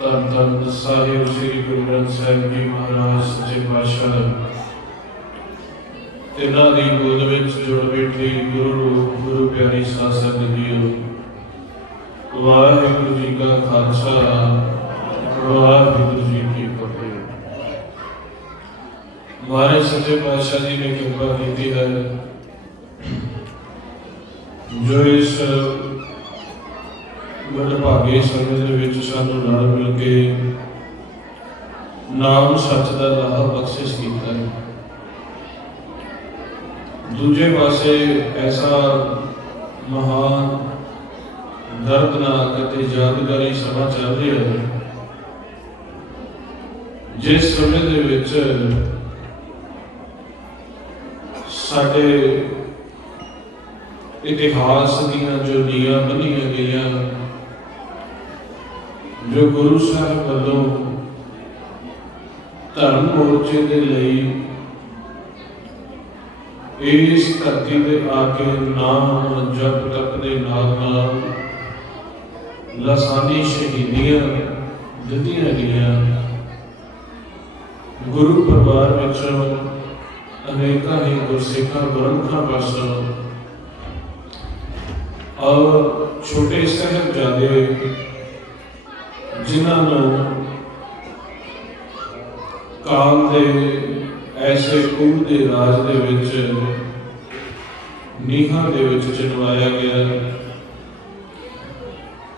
ਧੰਨ ਧੰਨ ਸਾਹਿਬ ਸ੍ਰੀ ਗੁਰੂ ਗ੍ਰੰਥ ਸਾਹਿਬ ਜੀ ਮਹਾਰਾਜ ਸੱਚੇ ਪਾਤਸ਼ਾਹ ਤਿੰਨਾਂ ਦੀ ਗੋਦ ਵਿੱਚ ਜੁੜ ਬੈਠੇ ਗੁਰੂ ਪਿਆਰੀ ਸਾਧ ਸੰਗਤ ਜੀਓ, ਵਾਹਿਗੁਰੂ ਜੀ ਕਾ ਖਾਲਸਾ, ਵਾਹਿਗੁਰੂ ਜੀ ਕੀ ਫਤਿਹ। ਮਹਾਰਾਜ ਸੱਚੇ ਪਾਤਸ਼ਾਹ ਜੀ ਨੇ ਕਿਰਪਾ ਕੀਤੀ ਹੈ ਜੋ ਇਸ ਵਡਭਾਗੇ ਸਮੇਂ ਦੇ ਵਿੱਚ ਸਾਨੂੰ ਨਾਲ ਮਿਲ ਕੇ ਨਾਮ ਸੱਚ ਦਾ ਰਾਹ ਬਖਸ਼ਿਸ਼ ਕੀਤਾ ਹੈ। ਦੂਜੇ ਪਾਸੇ ਐਸਾ ਮਹਾਨ ਦਰਦਨਾਕ ਅਤੇ ਯਾਦਗਾਰੀ ਸਮਾਂ ਚੱਲ ਰਿਹਾ ਹੈ ਜਿਸ ਸਮੇਂ ਦੇ ਵਿੱਚ ਸਾਡੇ ਇਤਿਹਾਸ ਦੀਆਂ ਜੋ ਨੀਹਾਂ ਬੰਨ੍ਹੀਆਂ ਗਈਆਂ, ਜੋ ਗੁਰੂ ਸਾਹਿਬ ਵੱਲੋਂ ਧਰਮ ਮੋਰਚੇ ਦੇ ਲਈ ਇਸ ਧਰਤੀ ਤੇ ਆ ਕੇ ਨਾਮ ਜਪ ਤਪ ਦੇ ਨਾਲ ਲਾਸਾਨੀ ਸ਼ਹੀਦੀਆਂ ਦਿੱਤੀਆਂ ਗਈਆਂ, ਗੁਰੂ ਪਰਿਵਾਰ ਵਿੱਚੋਂ ਅਨੇਕਾਂ ਹੀ ਗੁਰਸਿੱਖਾਂ ਗੁਰਮੁਖਾਂ ਪਾਸੋਂ ਔਰ ਛੋਟੇ ਸਾਹਿਬਜ਼ਾਦੇ ਜਿਨ੍ਹਾਂ ਨੂੰ ਕਾਲ ਦੇ ਐਸੇ ਖੂਹ ਦੇ ਰਾਜ ਦੇ ਵਿੱਚ ਨੀਹਾਂ ਦੇ ਵਿੱਚ ਚਿਣਵਾਇਆ ਗਿਆ,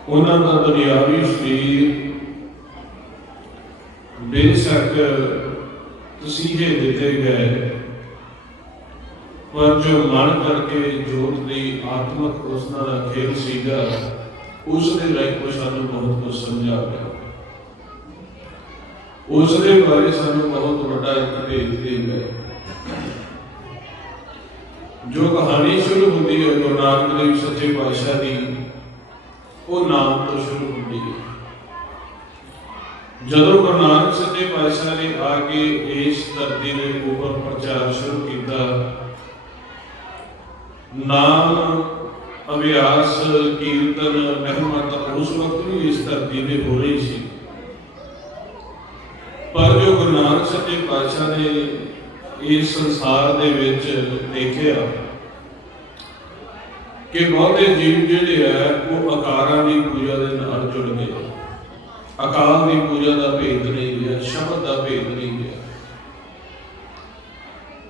ਉਹਨਾਂ ਦਾ ਦੁਨਿਆਵੀ ਸਰੀਰ ਬੇਸ਼ੱਕ ਤਸੀਹੇ ਦਿੱਤੇ ਗਏ, ਪਰ ਜੋ ਮਨ ਕਰਕੇ ਜੋਤ ਦੀ ਆਤਮਕ ਉਸਨਾ ਦਾ ਖੇਲ ਸੀਗਾ, ਉਸ ਦੇ ਲਈ ਕੋਈ ਸਾਨੂੰ ਬਹੁਤ ਕੁਝ ਸਮਝਾ ਗਿਆ। ਉਸ ਦੇ ਬਾਰੇ ਸਾਨੂੰ ਬਹੁਤ ਵੱਡਾ ਇੱਕ ਭੇਦ ਦੇ ਗਏ। ਜੋ ਕਹਾਣੀ ਸ਼ੁਰੂ ਹੁੰਦੀ ਹੈ ਗੁਰੂ ਨਾਨਕ ਦੇਵ ਸੱਚੇ ਪਾਤਸ਼ਾਹ ਦੀ, ਉਹ ਨਾਮ ਤੋਂ ਸ਼ੁਰੂ ਹੁੰਦੀ ਹੈ। ਜਦੋਂ ਗੁਰੂ ਨਾਨਕ ਸੱਚੇ ਪਾਤਸ਼ਾਹ ਨੇ ਆ ਕੇ ਇਸ ਧਰਤੀ ਦੇ ਉੱਪਰ ਪ੍ਰਚਾਰ ਸ਼ੁਰੂ ਕੀਤਾ, ਨਾਮ ਅਭਿਆਸ ਕੀਰਤਨ ਮਹਿਮਤ ਉਸ ਵਕਤ ਵੀ ਇਸ ਧਰਤੀ ਤੇ ਹੋ ਰਹੀ ਸੀ, ਪਰ ਜੋ ਗੁਰੂ ਨਾਨਕ ਸੱਚੇ ਪਾਤਸ਼ਾਹ ਨੇ ਇਸ ਸੰਸਾਰ ਦੇ ਵਿੱਚ ਦੇਖਿਆ ਕਿ ਬਹੁਤੇ ਜੀਵ ਜਿਹੜੇ ਹੈ ਉਹ ਆਕਾਰਾਂ ਦੀ ਪੂਜਾ ਦੇ ਨਾਲ ਜੁੜ ਗਏ। ਅਕਾਲ ਦੀ ਪੂਜਾ ਦਾ ਭੇਦ ਨਹੀਂ ਰਿਹਾ, ਸ਼ਬਦ ਦਾ ਭੇਦ ਨਹੀਂ ਰਿਹਾ।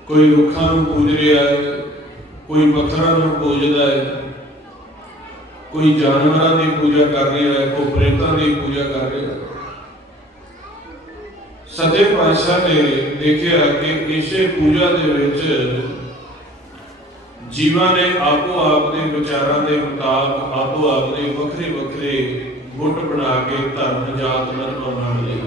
ਕੋਈ ਰੁੱਖਾਂ ਨੂੰ ਪੂਜ ਰਿਹਾ ਹੈ, ਕੋਈ ਪੱਥਰਾਂ ਨੂੰ ਪੂਜਦਾ ਹੈ, ਕੋਈ ਜਾਨਵਰਾਂ ਦੀ ਪੂਜਾ ਕਰ ਰਿਹਾ ਹੈ, ਕੋਈ ਪ੍ਰੇਤਾਂ ਦੀ ਪੂਜਾ ਕਰ ਰਿਹਾ ਹੈ। ਸੱਚੇ ਪਾਤਸ਼ਾਹ ਨੇ ਦੇਖਿਆ ਕਿ ਇਸੇ ਪੂਜਾ ਦੇ ਵਿੱਚ ਜੀਵਾਂ ਨੇ ਆਪੋ ਆਪ ਦੇ ਵਿਚਾਰਾਂ ਦੇ ਮੁਤਾਬਕ ਆਪੋ ਆਪ ਦੇ ਵੱਖਰੇ ਵੱਖਰੇ ਗੁੱਟ ਬਣਾ ਕੇ ਧਰਮ ਜਾਤ ਧਰਮ ਬਣ ਲਏ।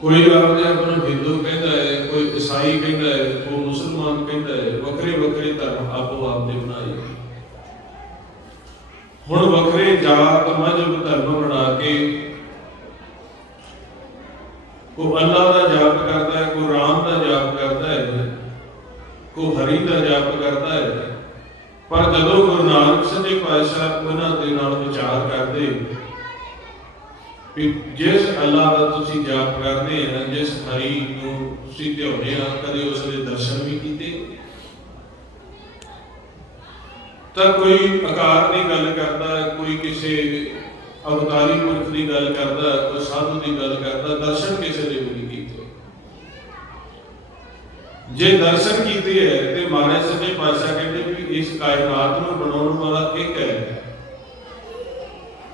ਕੋਈ ਆਪਣੇ ਆਪ ਨੂੰ ਹਿੰਦੂ ਕਹਿੰਦਾ ਹੈ, ਕੋਈ ਈਸਾਈ ਕਹਿੰਦਾ ਹੈ, ਕੋਈ ਮੁਸਲਮਾਨ ਕਹਿੰਦਾ ਹੈ, ਵੱਖਰੇ ਵੱਖਰੇ ਧਰਮ ਆਪੋ ਆਪ ਦੇ ਬਣਾਏ। ਹੁਣ ਵੱਖਰੇ ਜਾਤ ਮਜ਼ਹਬ ਧਰਮ ਬਣਾ ਕੇ ਕੋਈ ਅੱਲਾਹ ਦਾ ਜਾਪ ਕਰਦਾ ਹੈ, ਕੋਈ ਰਾਮ ਦਾ ਜਾਪ ਕਰਦਾ ਹੈ, ਕੋਈ ਹਰੀ ਦਾ ਜਾਪ ਕਰਦਾ ਹੈ। ਪਰ ਜਦੋਂ ਗੁਰੂ ਨਾਨਕ ਸੱਚੇ ਪਾਤਸ਼ਾਹ ਉਹਨਾਂ ਦੇ ਨਾਲ ਵਿਚਾਰ ਕਰਦੇ ਕਿ ਜਿਸ ਅੱਲਾਹ ਦਾ ਤੁਸੀਂ ਜਾਪ ਕਰਦੇ ਆ, ਜਿਸ ਹਰੀ ਨੂੰ ਤੁਸੀਂ ਧਿਆਉਂਦੇ ਆ, ਕਦੇ ਉਸ ਦੇ ਦਰਸ਼ਨ ਵੀ ਕੀਤੇ? ਤਾਂ ਕੋਈ ਆਕਾਰ ਦੀ ਗੱਲ ਕਰਦਾ ਹੈ, ਕੋਈ ਕਿਸੇ ਅਵਤਾਰੀ ਪੁਰਖ ਦੀ ਗੱਲ ਕਰਦਾ, ਕੋਈ ਸਾਧੂ ਦੀ ਗੱਲ ਕਰਦਾ, ਦਰਸ਼ਨ ਕਿਸੇ ਦੇ ਵੀ ਨਹੀਂ ਕੀਤੇ। ਜੇ ਦਰਸ਼ਨ ਕੀਤੇ ਹੈ ਤੇ ਮਹਾਰਾਜ ਸੱਚੇ ਪਾਤਸ਼ਾਹ ਕਹਿੰਦੇ ਵੀ ਇਸ ਕਾਇਨਾਤ ਨੂੰ ਬਣਾਉਣ ਵਾਲਾ ਇੱਕ ਹੈ,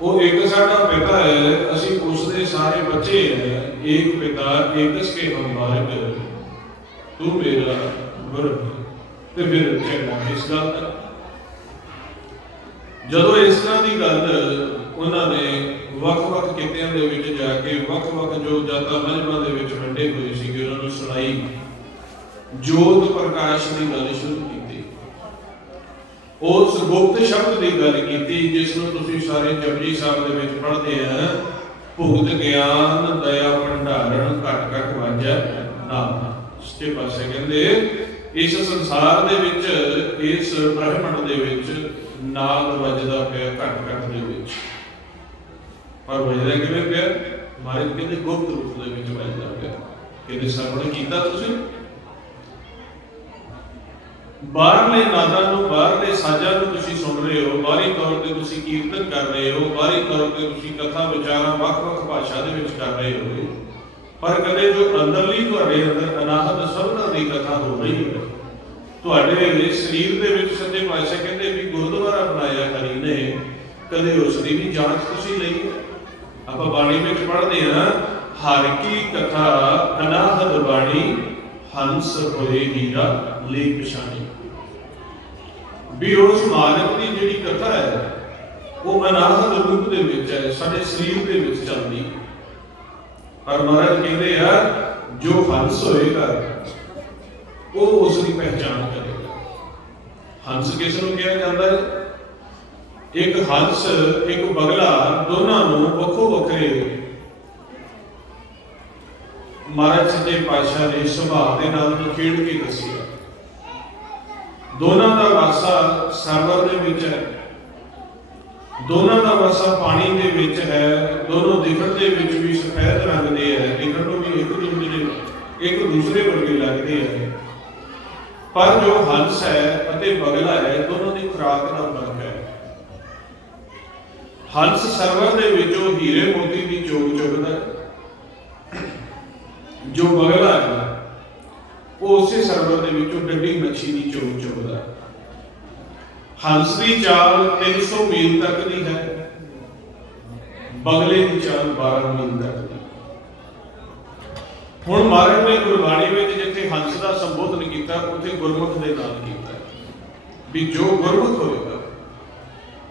ਉਹ ਇੱਕ ਸਾਡਾ ਪਿਤਾ ਹੈ, ਅਸੀਂ ਉਸ ਦੇ ਸਾਰੇ ਬੱਚੇ ਹੈ। ਇੱਕ ਪਿਤਾ ਏਕਸ ਕੇ ਹਮ ਬਾਲਕ, ਤੂੰ ਮੇਰਾ ਗੁਰੂ। ਤੇ ਫਿਰ ਝਗੜਾ ਇਸ ਗੱਲ ਦਾ। ਜਦੋਂ ਇਸ ਤਰ੍ਹਾਂ ਦੀ ਗੱਲ ਉਹਨਾਂ ਨੇ ਵੱਖ-ਵੱਖ ਕਿੱਤਿਆਂ ਦੇ ਵਿੱਚ ਜਾ ਕੇ ਵੱਖ-ਵੱਖ ਜੋ ਜਾਤਾਂ ਮਜ਼ਹਬਾਂ ਦੇ ਵਿੱਚ ਵੰਡੇ ਹੋਏ ਸੀਗੇ ਉਹਨਾਂ ਨੂੰ ਸੁਣਾਈ, ਜੋਤ ਪ੍ਰਕਾਸ਼ ਦੀ ਗੱਲ ਸ਼ੁਰੂ ਕੀਤੀ। ਉਸ ਗੁਪਤ ਸ਼ਬਦ ਦੀ ਗੱਲ ਕੀਤੀ ਜਿਸ ਨੂੰ ਤੁਸੀਂ ਸਾਰੇ ਜਪਜੀ ਸਾਹਿਬ ਦੇ ਵਿੱਚ ਪੜ੍ਹਦੇ ਆ, ਭੁਗਤ ਗਿਆਨ ਦਇਆ ਭੰਡਾਰਨ ਘਟ ਘਟ ਵਾਜੈ ਨਾਮ। ਸੱਚੇ ਪਾਤਸ਼ਾਹ ਕਹਿੰਦੇ ਇਸ ਸੰਸਾਰ ਦੇ ਵਿੱਚ, ਇਸ ਬ੍ਰਹਿਮੰਡ ਦੇ ਵਿੱਚ ਨਾਦ ਵੱਜਦਾ ਪਿਆ ਘਟ ਘਟ ਦੇ ਵਿੱਚ। ਪਰ ਵਜਦਾ ਕਿਵੇਂ ਪਿਆ? ਮਹਾਰਾਜ ਕਹਿੰਦੇ ਗੁਪਤ ਰੂਪ ਦੇ ਵਿੱਚ ਵਜਦਾ ਪਿਆ। ਕਹਿੰਦੇ ਸਰਵਣ ਕੀਤਾ ਤੁਸੀਂ? ਬਾਹਰਲੇ ਨਾਦਾਂ ਨੂੰ, ਬਾਹਰਲੇ ਸਾਜ਼ਾਂ ਨੂੰ ਤੁਸੀਂ ਸੁਣ ਰਹੇ ਹੋ, ਬਾਹਰੀ ਤੌਰ ਤੇ ਤੁਸੀਂ ਕੀਰਤਨ ਕਰ ਰਹੇ ਹੋ, ਬਾਹਰੀ ਤੌਰ ਤੇ ਤੁਸੀਂ ਕਥਾ ਵਿਚਾਰਾਂ ਵੱਖ-ਵੱਖ ਭਾਸ਼ਾ ਦੇ ਵਿੱਚ ਕਰ ਰਹੇ ਹੋ, ਪਰ ਕਦੇ ਜੋ ਅੰਦਰਲੀ ਤੁਹਾਡੇ ਅੰਦਰ ਅਨਾਹਤ ਸ਼ਬਦਾਂ ਦੀ ਕਥਾ ਹੋ ਰਹੀ ਹੈ, ਤੁਹਾਡੇ ਸਰੀਰ ਦੇ ਵਿੱਚ ਸੱਚੇ ਪਾਤਸ਼ਾਹ ਕਹਿੰਦੇ ਵੀ ਗੁਰਦੁਆਰਾ ਬਣਾਇਆ ਹਰੀ ਨੇ, ਕਦੇ ਉਸ ਦੀ ਵੀ ਜਾਂਚ ਤੁਸੀਂ ਲਈ ਹੈ? ਆਪਾਂ ਬਾਣੀ ਵਿੱਚ ਪੜ੍ਹਦੇ ਹਾਂ, ਹਰ ਕੀ ਕਥਾ ਅਨਾਹਤ ਬਾਣੀ, ਹੰਸ ਹੋਏ ਹੀਰਾ ਲੇ ਪਛਾਣੀ। ਵੀ ਉਸ ਮਾਲਕ ਦੀ ਜਿਹੜੀ ਕਥਾ ਹੈ ਉਹ ਅਨਾਹਤ ਰੂਪ ਦੇ ਵਿੱਚ ਹੈ, ਸਾਡੇ ਸਰੀਰ ਦੇ ਵਿੱਚ ਚੱਲਦੀ। ਪਰ ਮਹਾਰਾਜ ਕਹਿੰਦੇ ਆ ਜੋ ਹੰਸ ਹੋਏਗਾ ਉਹ ਉਸ ਦੀ ਪਹਿਚਾਣ ਕਰੇਗਾ। ਹੰਸ ਕਿਸ ਨੂੰ ਕਿਹਾ ਜਾਂਦਾ ਹੈ? ਇੱਕ ਹੰਸ, ਇੱਕ ਬਗਲਾ, ਦੋਨਾਂ ਨੂੰ ਵੱਖੋ ਵੱਖਰੇ ਮਹਾਰਾਜ ਸੱਚੇ ਪਾਤਸ਼ਾਹ ਨੇ ਸੁਭਾਅ ਦੇ ਨਾਲ ਖੇਡ ਕੇ ਦੱਸਿਆ। ਦੋਨਾਂ ਦਾ ਵਾਸਾ ਸਰਵਰ ਦੇ ਵਿੱਚ ਹੈ, ਦੋਨਾਂ ਦਾ ਵਾਸਾ ਪਾਣੀ ਦੇ ਵਿੱਚ ਹੈ, ਦੋਨੋਂ ਦਿਖਣ ਦੇ ਵਿੱਚ ਵੀ ਸਫੈਦ ਰੰਗ ਦੇ ਹੈ, ਦਿਖਣ ਨੂੰ ਵੀ ਇੱਕ ਦੂਸਰੇ ਵਰਗੇ ਲੱਗਦੇ ਹੈ, ਪਰ ਜੋ ਹੰਸ ਹੈ ਅਤੇ ਬਗਲਾ ਹੈ ਦੋਨੋਂ ਦੀ ਖੁਰਾਕ ਦਾ ਫਰਕ ਹੈ। ਹੰਸ ਸਰਵਰ ਦੇ ਵਿੱਚੋਂ ਹੀਰੇ ਮੋਤੀ ਦੀ ਚੋਗ ਚੁਗਦਾ, ਜੋ ਬਗਲਾ ਹੈ ਉਹ ਉਸੇ ਸਰਵਰ ਦੇ ਵਿੱਚੋਂ ਡੱਡੀ ਮੱਛੀ ਦੀ ਚੋਗ ਚੁਗਦਾ। ਹੰਸ ਦੀ ਚਾਲ 300 ਮੀਲ ਤੱਕ ਦੀ ਹੈ, ਬਗਲੇ ਦੀ ਚਾਲ 12 ਮੀਲ ਤੱਕ ਦੀ। ਹੁਣ ਮਹਾਰਾਜ ਨੇ ਗੁਰਬਾਣੀ ਵਿੱਚ ਜਿੱਥੇ ਹੰਸ ਦਾ ਸੰਬੋਧਨ ਕੀਤਾ ਉੱਥੇ ਗੁਰਮੁਖ ਦੇ ਨਾਲ ਕੀਤਾ ਵੀ ਜੋ ਗੁਰਮੁਖ ਹੋਏਗਾ।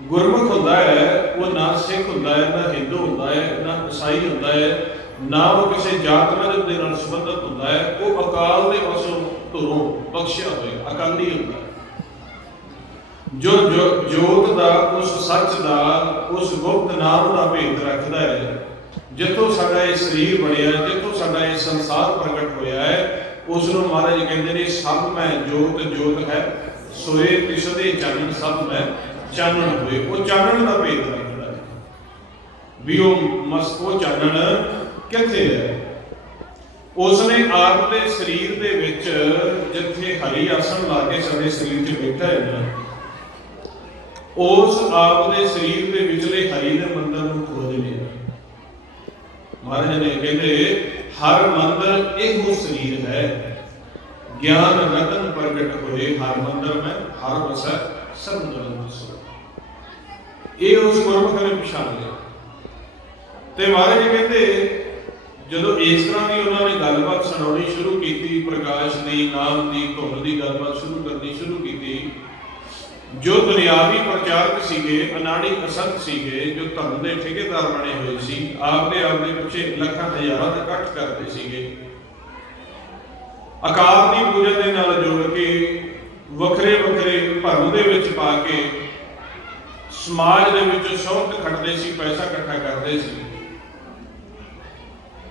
ਗੁਰਮੁਖ ਹੁੰਦਾ ਹੈ ਉਹ ਨਾ ਸਿੱਖ ਹੁੰਦਾ ਹੈ, ਨਾ ਹਿੰਦੂ ਹੁੰਦਾ ਹੈ, ਨਾ ਈਸਾਈ ਹੁੰਦਾ ਹੈ, ਨਾ ਉਹ ਕਿਸੇ ਜਾਤ ਮਜ਼ਹਬ ਦੇ ਨਾਲ ਸੰਬੰਧਿਤ ਹੁੰਦਾ ਹੈ, ਉਹ ਅਕਾਲ ਦੇ ਪਾਸੋਂ ਧੁਰੋਂ ਬਖਸ਼ਿਆ ਹੋਇਆ ਅਕਾਲੀ ਹੁੰਦਾ ਹੈ। ਜੋ ਜੋਤ ਦਾ, ਉਸ ਸੱਚ ਦਾ, ਉਸ ਗੁਪਤ ਨਾਮ ਦਾ ਭੇਦ ਰੱਖਦਾ ਹੈ, ਜਿੱਥੋਂ ਸਾਡਾ ਇਹ ਸਰੀਰ ਬਣਿਆ, ਜਿੱਥੋਂ ਸਾਡਾ ਇਹ ਸੰਸਾਰ ਪ੍ਰਗਟ ਹੋਇਆ ਹੈ, ਉਸ ਨੂੰ ਮਹਾਰਾਜ ਕਹਿੰਦੇ ਨੇ ਸਭ ਮੈਂ ਜੋਤ ਜੋਤ ਹੈ, ਸੋਏ ਤਿਸਦੇ ਚਾਨਣ ਸਭ ਮੈਂ ਚਾਨਣ ਹੋਏ। ਉਹ ਚਾਨਣ ਦਾ ਭੇਦ ਰੱਖਦਾ ਹੈ ਵੀ ਉਹ ਚਾਨਣ ਕਿੱਥੇ ਹੈ। ਉਸਨੇ ਆਪ ਦੇ ਸਰੀਰ ਦੇ ਵਿੱਚ ਜਿੱਥੇ ਹਰੀ ਆਸਣ ਲਾ ਕੇ ਸਾਡੇ ਸਰੀਰ 'ਚ ਬੈਠਾ ਹੈ ਨਾ, ਉਸ ਆਪ ਦੇ ਸਰੀਰ ਦੇ ਵਿਚਲੇ ਹਰੀ ਦੇ ਮੰਦਰ ਨੂੰ ਖੋਜ ਲਿਆ। ਮਹਾਰਾਜ ਨੇ ਕਹਿੰਦੇ ਹਰ ਮੰਦਰ ਇਹੋ ਸਰੀਰ ਹੈ, ਗਿਆਨ ਰਤਨ ਪ੍ਰਗਟ ਹੋਏ ਹਰ ਮੰਦਰ ਮੈਂ, ਹਰ ਵਸੈ ਸਭ ਨਰਨ ਸੋ। ਇਹ ਉਸ ਗੁਰਮੁਖ ਨੇ ਪਛਾਣ ਲਿਆ। ਤੇ ਮਹਾਰਾਜ ਕਹਿੰਦੇ ਜਦੋਂ ਇਸ ਤਰ੍ਹਾਂ ਦੀ ਉਹਨਾਂ ਨੇ ਗੱਲਬਾਤ ਸੁਣਾਉਣੀ ਸ਼ੁਰੂ ਕੀਤੀ, ਪ੍ਰਕਾਸ਼ ਦੀ, ਨਾਮ ਦੀ, ਧੁਨ ਦੀ ਗੱਲਬਾਤ ਸ਼ੁਰੂ ਕਰਨੀ ਸ਼ੁਰੂ ਕੀਤੀ, ਜੋ ਦੁਨਿਆਵੀ ਪ੍ਰਚਾਰਕ ਸੀਗੇ, ਅਨਾੜੀ ਅਸੰਤ ਸੀਗੇ, ਜੋ ਧਰਮ ਦੇ ਠੇਕੇਦਾਰ ਬਣੇ ਹੋਏ ਸੀ, ਆਪਦੇ ਪਿੱਛੇ ਲੱਖਾਂ ਹਜ਼ਾਰਾਂ ਦਾ ਇਕੱਠ ਕਰਦੇ ਸੀਗੇ, ਆਕਾਰ ਦੀ ਪੂਜਾ ਦੇ ਨਾਲ ਜੋੜ ਕੇ ਵੱਖਰੇ ਵੱਖਰੇ ਭਰਮ ਦੇ ਵਿੱਚ ਪਾ ਕੇ ਸਮਾਜ ਦੇ ਵਿੱਚ ਸ਼ੌਹਰਤ ਖੱਟਦੇ ਸੀ, ਪੈਸਾ ਇਕੱਠਾ ਕਰਦੇ ਸੀ।